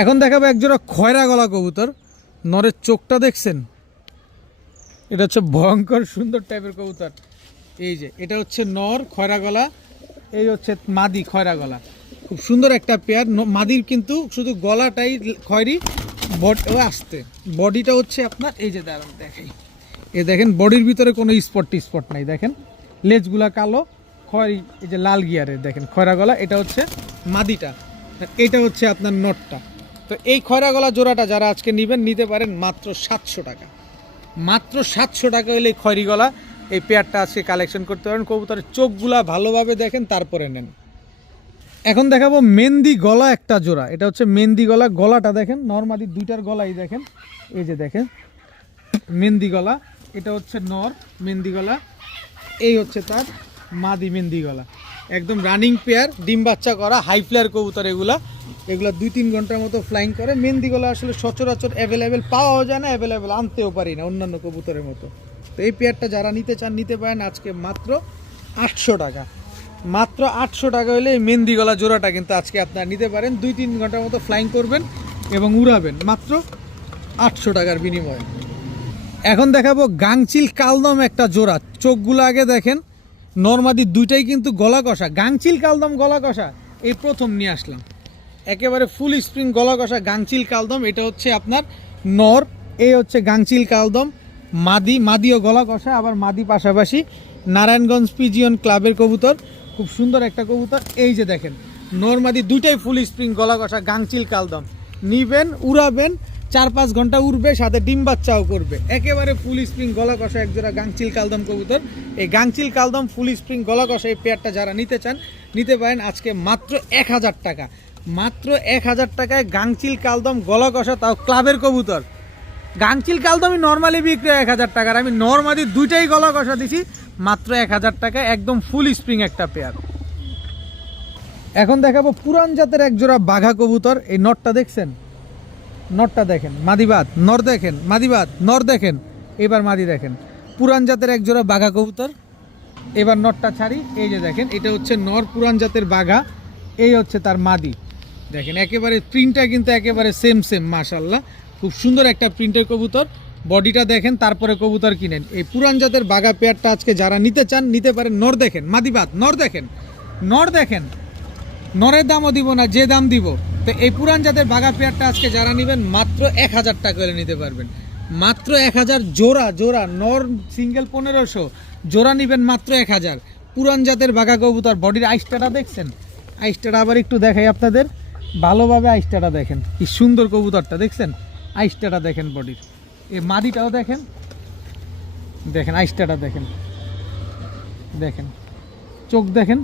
এখন দেখাবো একজোড়া খয়রা গলা কবুতর। নরের চোখটা দেখছেন, এটা হচ্ছে ভয়ঙ্কর সুন্দর টাইপের কবুতর। এই যে এটা হচ্ছে নর খয়রা গলা, এই হচ্ছে মাদি খয়রা গলা। খুব সুন্দর একটা পেয়ার। মাদির কিন্তু শুধু গলাটাই খয়রি, আসতে বডিটা হচ্ছে আপনার, এই যে দাঁড়ান দেখাই, এই দেখেন বডির ভিতরে কোনো স্পট নাই, দেখেন লেজগুলা কালো, খয়রি, এই যে লাল গিয়ারের দেখেন খয়রা গলা, এটা হচ্ছে মাদিটা, এটা হচ্ছে আপনার নটটা। তো এই খয়রা গলা জোড়াটা যারা আজকে নেবেন নিতে পারেন মাত্র 700 টাকা। মাত্র 700 টাকা হলে এই খয়রি গলা এই পেয়ারটা আজকে কালেকশন করতে পারেন। কবুতরের চোখগুলা ভালোভাবে দেখেন তারপরে নেন। এখন দেখাবো মেহেন্দি গলা একটা জোড়া, এটা হচ্ছে মেহেন্দি গলা। গলাটা দেখেন, নরমাদি দুইটার গলাই দেখেন, এই যে দেখেন মেহেন্দি গলা, এটা হচ্ছে নর মেহেন্দি গলা, এই হচ্ছে তার মাদি মেহেন্দি গলা। একদম রানিং পেয়ার, ডিম বাচ্চা করা হাই ফ্লায়ার কবুতর এগুলা 2-3 ঘন্টার মতো ফ্লাইং করে। মেহেন্দি গলা আসলে সচরাচর অ্যাভেলেবেল পাওয়াও যায় না, অ্যাভেলেবেল আনতেও পারি না অন্যান্য কবুতরের মতো। তো এই পেয়ারটা যারা নিতে চান নিতে পারেন আজকে মাত্র 800 টাকা। মাত্র 800 টাকা হলে এই মেহেন্দি গলা জোড়াটা কিন্তু আজকে আপনারা নিতে পারেন। 2-3 ঘন্টার মতো ফ্লাইং করবেন এবং উড়াবেন মাত্র 800 টাকার বিনিময়ে। এখন দেখাবো গাংচিল কালদম একটা জোড়া। চোখগুলো আগে দেখেন, নরমাদি দুইটাই কিন্তু গলা কষা। গাংচিল কালদম গলা কষা এই প্রথম নিয়ে আসলাম, একেবারে ফুল স্প্রিং গলা কষা গাংচিল কালদম। এটা হচ্ছে আপনার নর, এই হচ্ছে গাংচিল কালদম মাদি। মাদিও গলা কষা, আবার মাদি পাশাপাশি নারায়ণগঞ্জ পিজিয়ন ক্লাবের কবুতর, খুব সুন্দর একটা কবুতর। এই যে দেখেন নরমাদি দুইটাই ফুল স্প্রিং গলা কষা গাংচিল কালদম। নিবেন, উড়াবেন, 4-5 ঘন্টা উড়বে, সাথে ডিম বাচ্চাও করবে। একেবারে ফুল স্প্রিং গলা কষা একজোড়া গাংচিল কালদম কবুতর। এই গাংচিল কালদম ফুল স্প্রিং গলা কষা এই পেয়ারটা যারা নিতে চান নিতে পারেন আজকে মাত্র 1000 টাকা। মাত্র 1000 টাকায় গাংচিল কালদম গলা কষা, তাও ক্লাবের কবুতর। গাংচিল কালদমই নর্মালি বিক্রি 1000 টাকার, আমি নর্মালি দুইটাই গলা কষা দিছি মাত্র 1000 টাকায়, একদম ফুল স্প্রিং একটা পেয়ার। এখন দেখাবো পুরান জাতের একজোড়া বাঘা কবুতর। এই নটটা দেখছেন, নটটা দেখেন, মাদিবাদ নর দেখেন, মাদিবাদ নর দেখেন, এবার মাদি দেখেন। পুরান জাতের একজোড়া বাঘা কবুতর। এবার নটটা ছাড়ি, এই যে দেখেন এটা হচ্ছে নর পুরান জাতের বাঘা, এই হচ্ছে তার মাদি। দেখেন একেবারে প্রিন্টটা কিন্তু একেবারে সেম মাশাআল্লাহ, খুব সুন্দর একটা প্রিন্টের কবুতর। বডিটা দেখেন তারপরে কবুতর কিনেন। এই পুরান জাতের বাঘা পেয়ারটা আজকে যারা নিতে চান নিতে পারেন। নর দেখেন, মাদিবাদ নর দেখেন, নর দেখেন, নরের দামও দিব না যে দাম দিব। তো এই পুরান জাতের বাঘা পেয়ারটা আজকে যারা নেবেন মাত্র 1000 টাকা করে নিতে পারবেন। মাত্র 1000 জোড়া, জোড়া নর সিঙ্গেল 1500, জোড়া নেবেন মাত্র 1000। পুরান জাতের বাঘা কবুতর। বডির আইসটাটা দেখছেন, আইসটাটা আবার একটু দেখাই আপনাদের ভালোভাবে। আইসটাটা দেখেন কি সুন্দর কবুতরটা, দেখছেন আইসটাটা দেখেন বডির। এই মাদিটাও দেখেন, দেখেন আইসটাটা দেখেন, দেখেন চোখ দেখেন।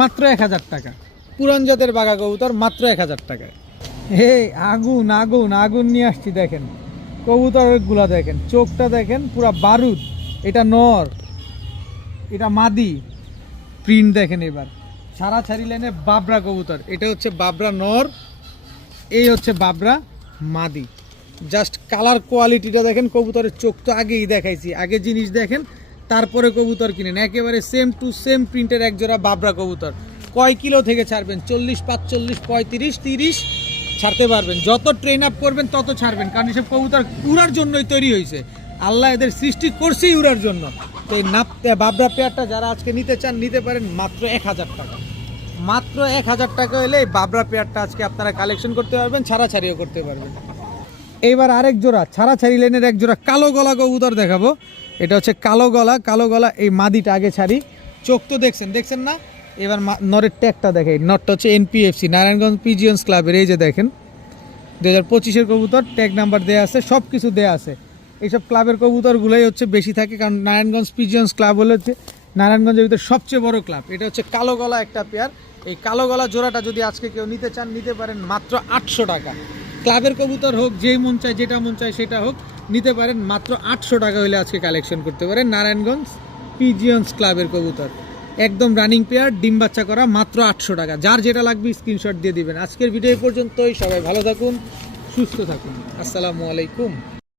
মাত্র 1000 টাকা পুরান জাতের বাঘা কবুতর, মাত্র 1000 টাকায়। হে আগুন আগুন আগুন নিয়ে আসছি, দেখেন কবুতরগুলা দেখেন, চোখটা দেখেন পুরা বারুদ। এটা নর, এটা মাদি, প্রিন্ট দেখেন। এবার ছাড়াছাড়ি লাইনের বাবরা কবুতর, এটা হচ্ছে বাবরা নর, এই হচ্ছে বাবরা মাদি। জাস্ট কালার কোয়ালিটিটা দেখেন, কবুতরের চোখ তো আগেই দেখাইছি, আগে জিনিস দেখেন তারপরে কবুতর কিনেন। একেবারে সেম টু সেম প্রিন্টের একজোড়া বাবরা কবুতর। কয় কিলো থেকে ছাড়বেন? 40, 45, 35, 30 ছাড়তে পারবেন। যত ট্রেন আপ করবেন তত ছাড়বেন, কারণ এসব কবুতর উড়ার জন্যই তৈরি হয়েছে। আল্লাহ এদের সৃষ্টি করছেই উড়ার জন্য। তো এই বাবরা পেয়ারটা যারা আজকে নিতে চান নিতে পারেন মাত্র 1000 টাকা। মাত্র 1000 টাকা হলে এই বাবরা পেয়ারটা আজকে আপনারা কালেকশন করতে পারবেন, ছাড়াছাড়িও করতে পারবেন। এইবার আরেক জোড়া ছাড়াছাড়ি লেনের এক জোড়া কালো গলা কবুতর দেখাবো। এটা হচ্ছে কালো গলা, কালো গলা। এই মাদিটা আগে ছাড়ি, চোখ তো দেখছেন না। এবার নরের ট্যাগটা দেখাই। নটটা হচ্ছে এনপিএফসি নারায়ণগঞ্জ পিজিয়ন্স ক্লাবের। এই যে দেখেন 2025-এর কবুতর, ট্যাগ নাম্বার দেওয়া আছে, সব কিছু দেওয়া আছে। এইসব ক্লাবের কবুতরগুলোই হচ্ছে বেশি থাকে, কারণ নারায়ণগঞ্জ পিজিয়ন্স ক্লাব হলো হচ্ছে নারায়ণগঞ্জের ভিতরে সবচেয়ে বড় ক্লাব। এটা হচ্ছে কালো গলা একটা পেয়ার। এই কালো গলা জোড়াটা যদি আজকে কেউ নিতে চান নিতে পারেন মাত্র 800 টাকা। ক্লাবের কবুতর হোক, যেই মন চায় যেটা মন চায় সেটা হোক, নিতে পারেন মাত্র 800 টাকা হলে আজকে কালেকশন করতে পারেন। নারায়ণগঞ্জ পিজিয়ন্স ক্লাবের কবুতর, একদম রানিং পেয়ার, ডিম বাচ্চা করা, মাত্র 800 টাকা। যার যেটা লাগবে স্ক্রিনশট দিয়ে দিবেন। আজকের ভিডিও পর্যন্তই, সবাই ভালো থাকুন, সুস্থ থাকুন, আসসালামু আলাইকুম।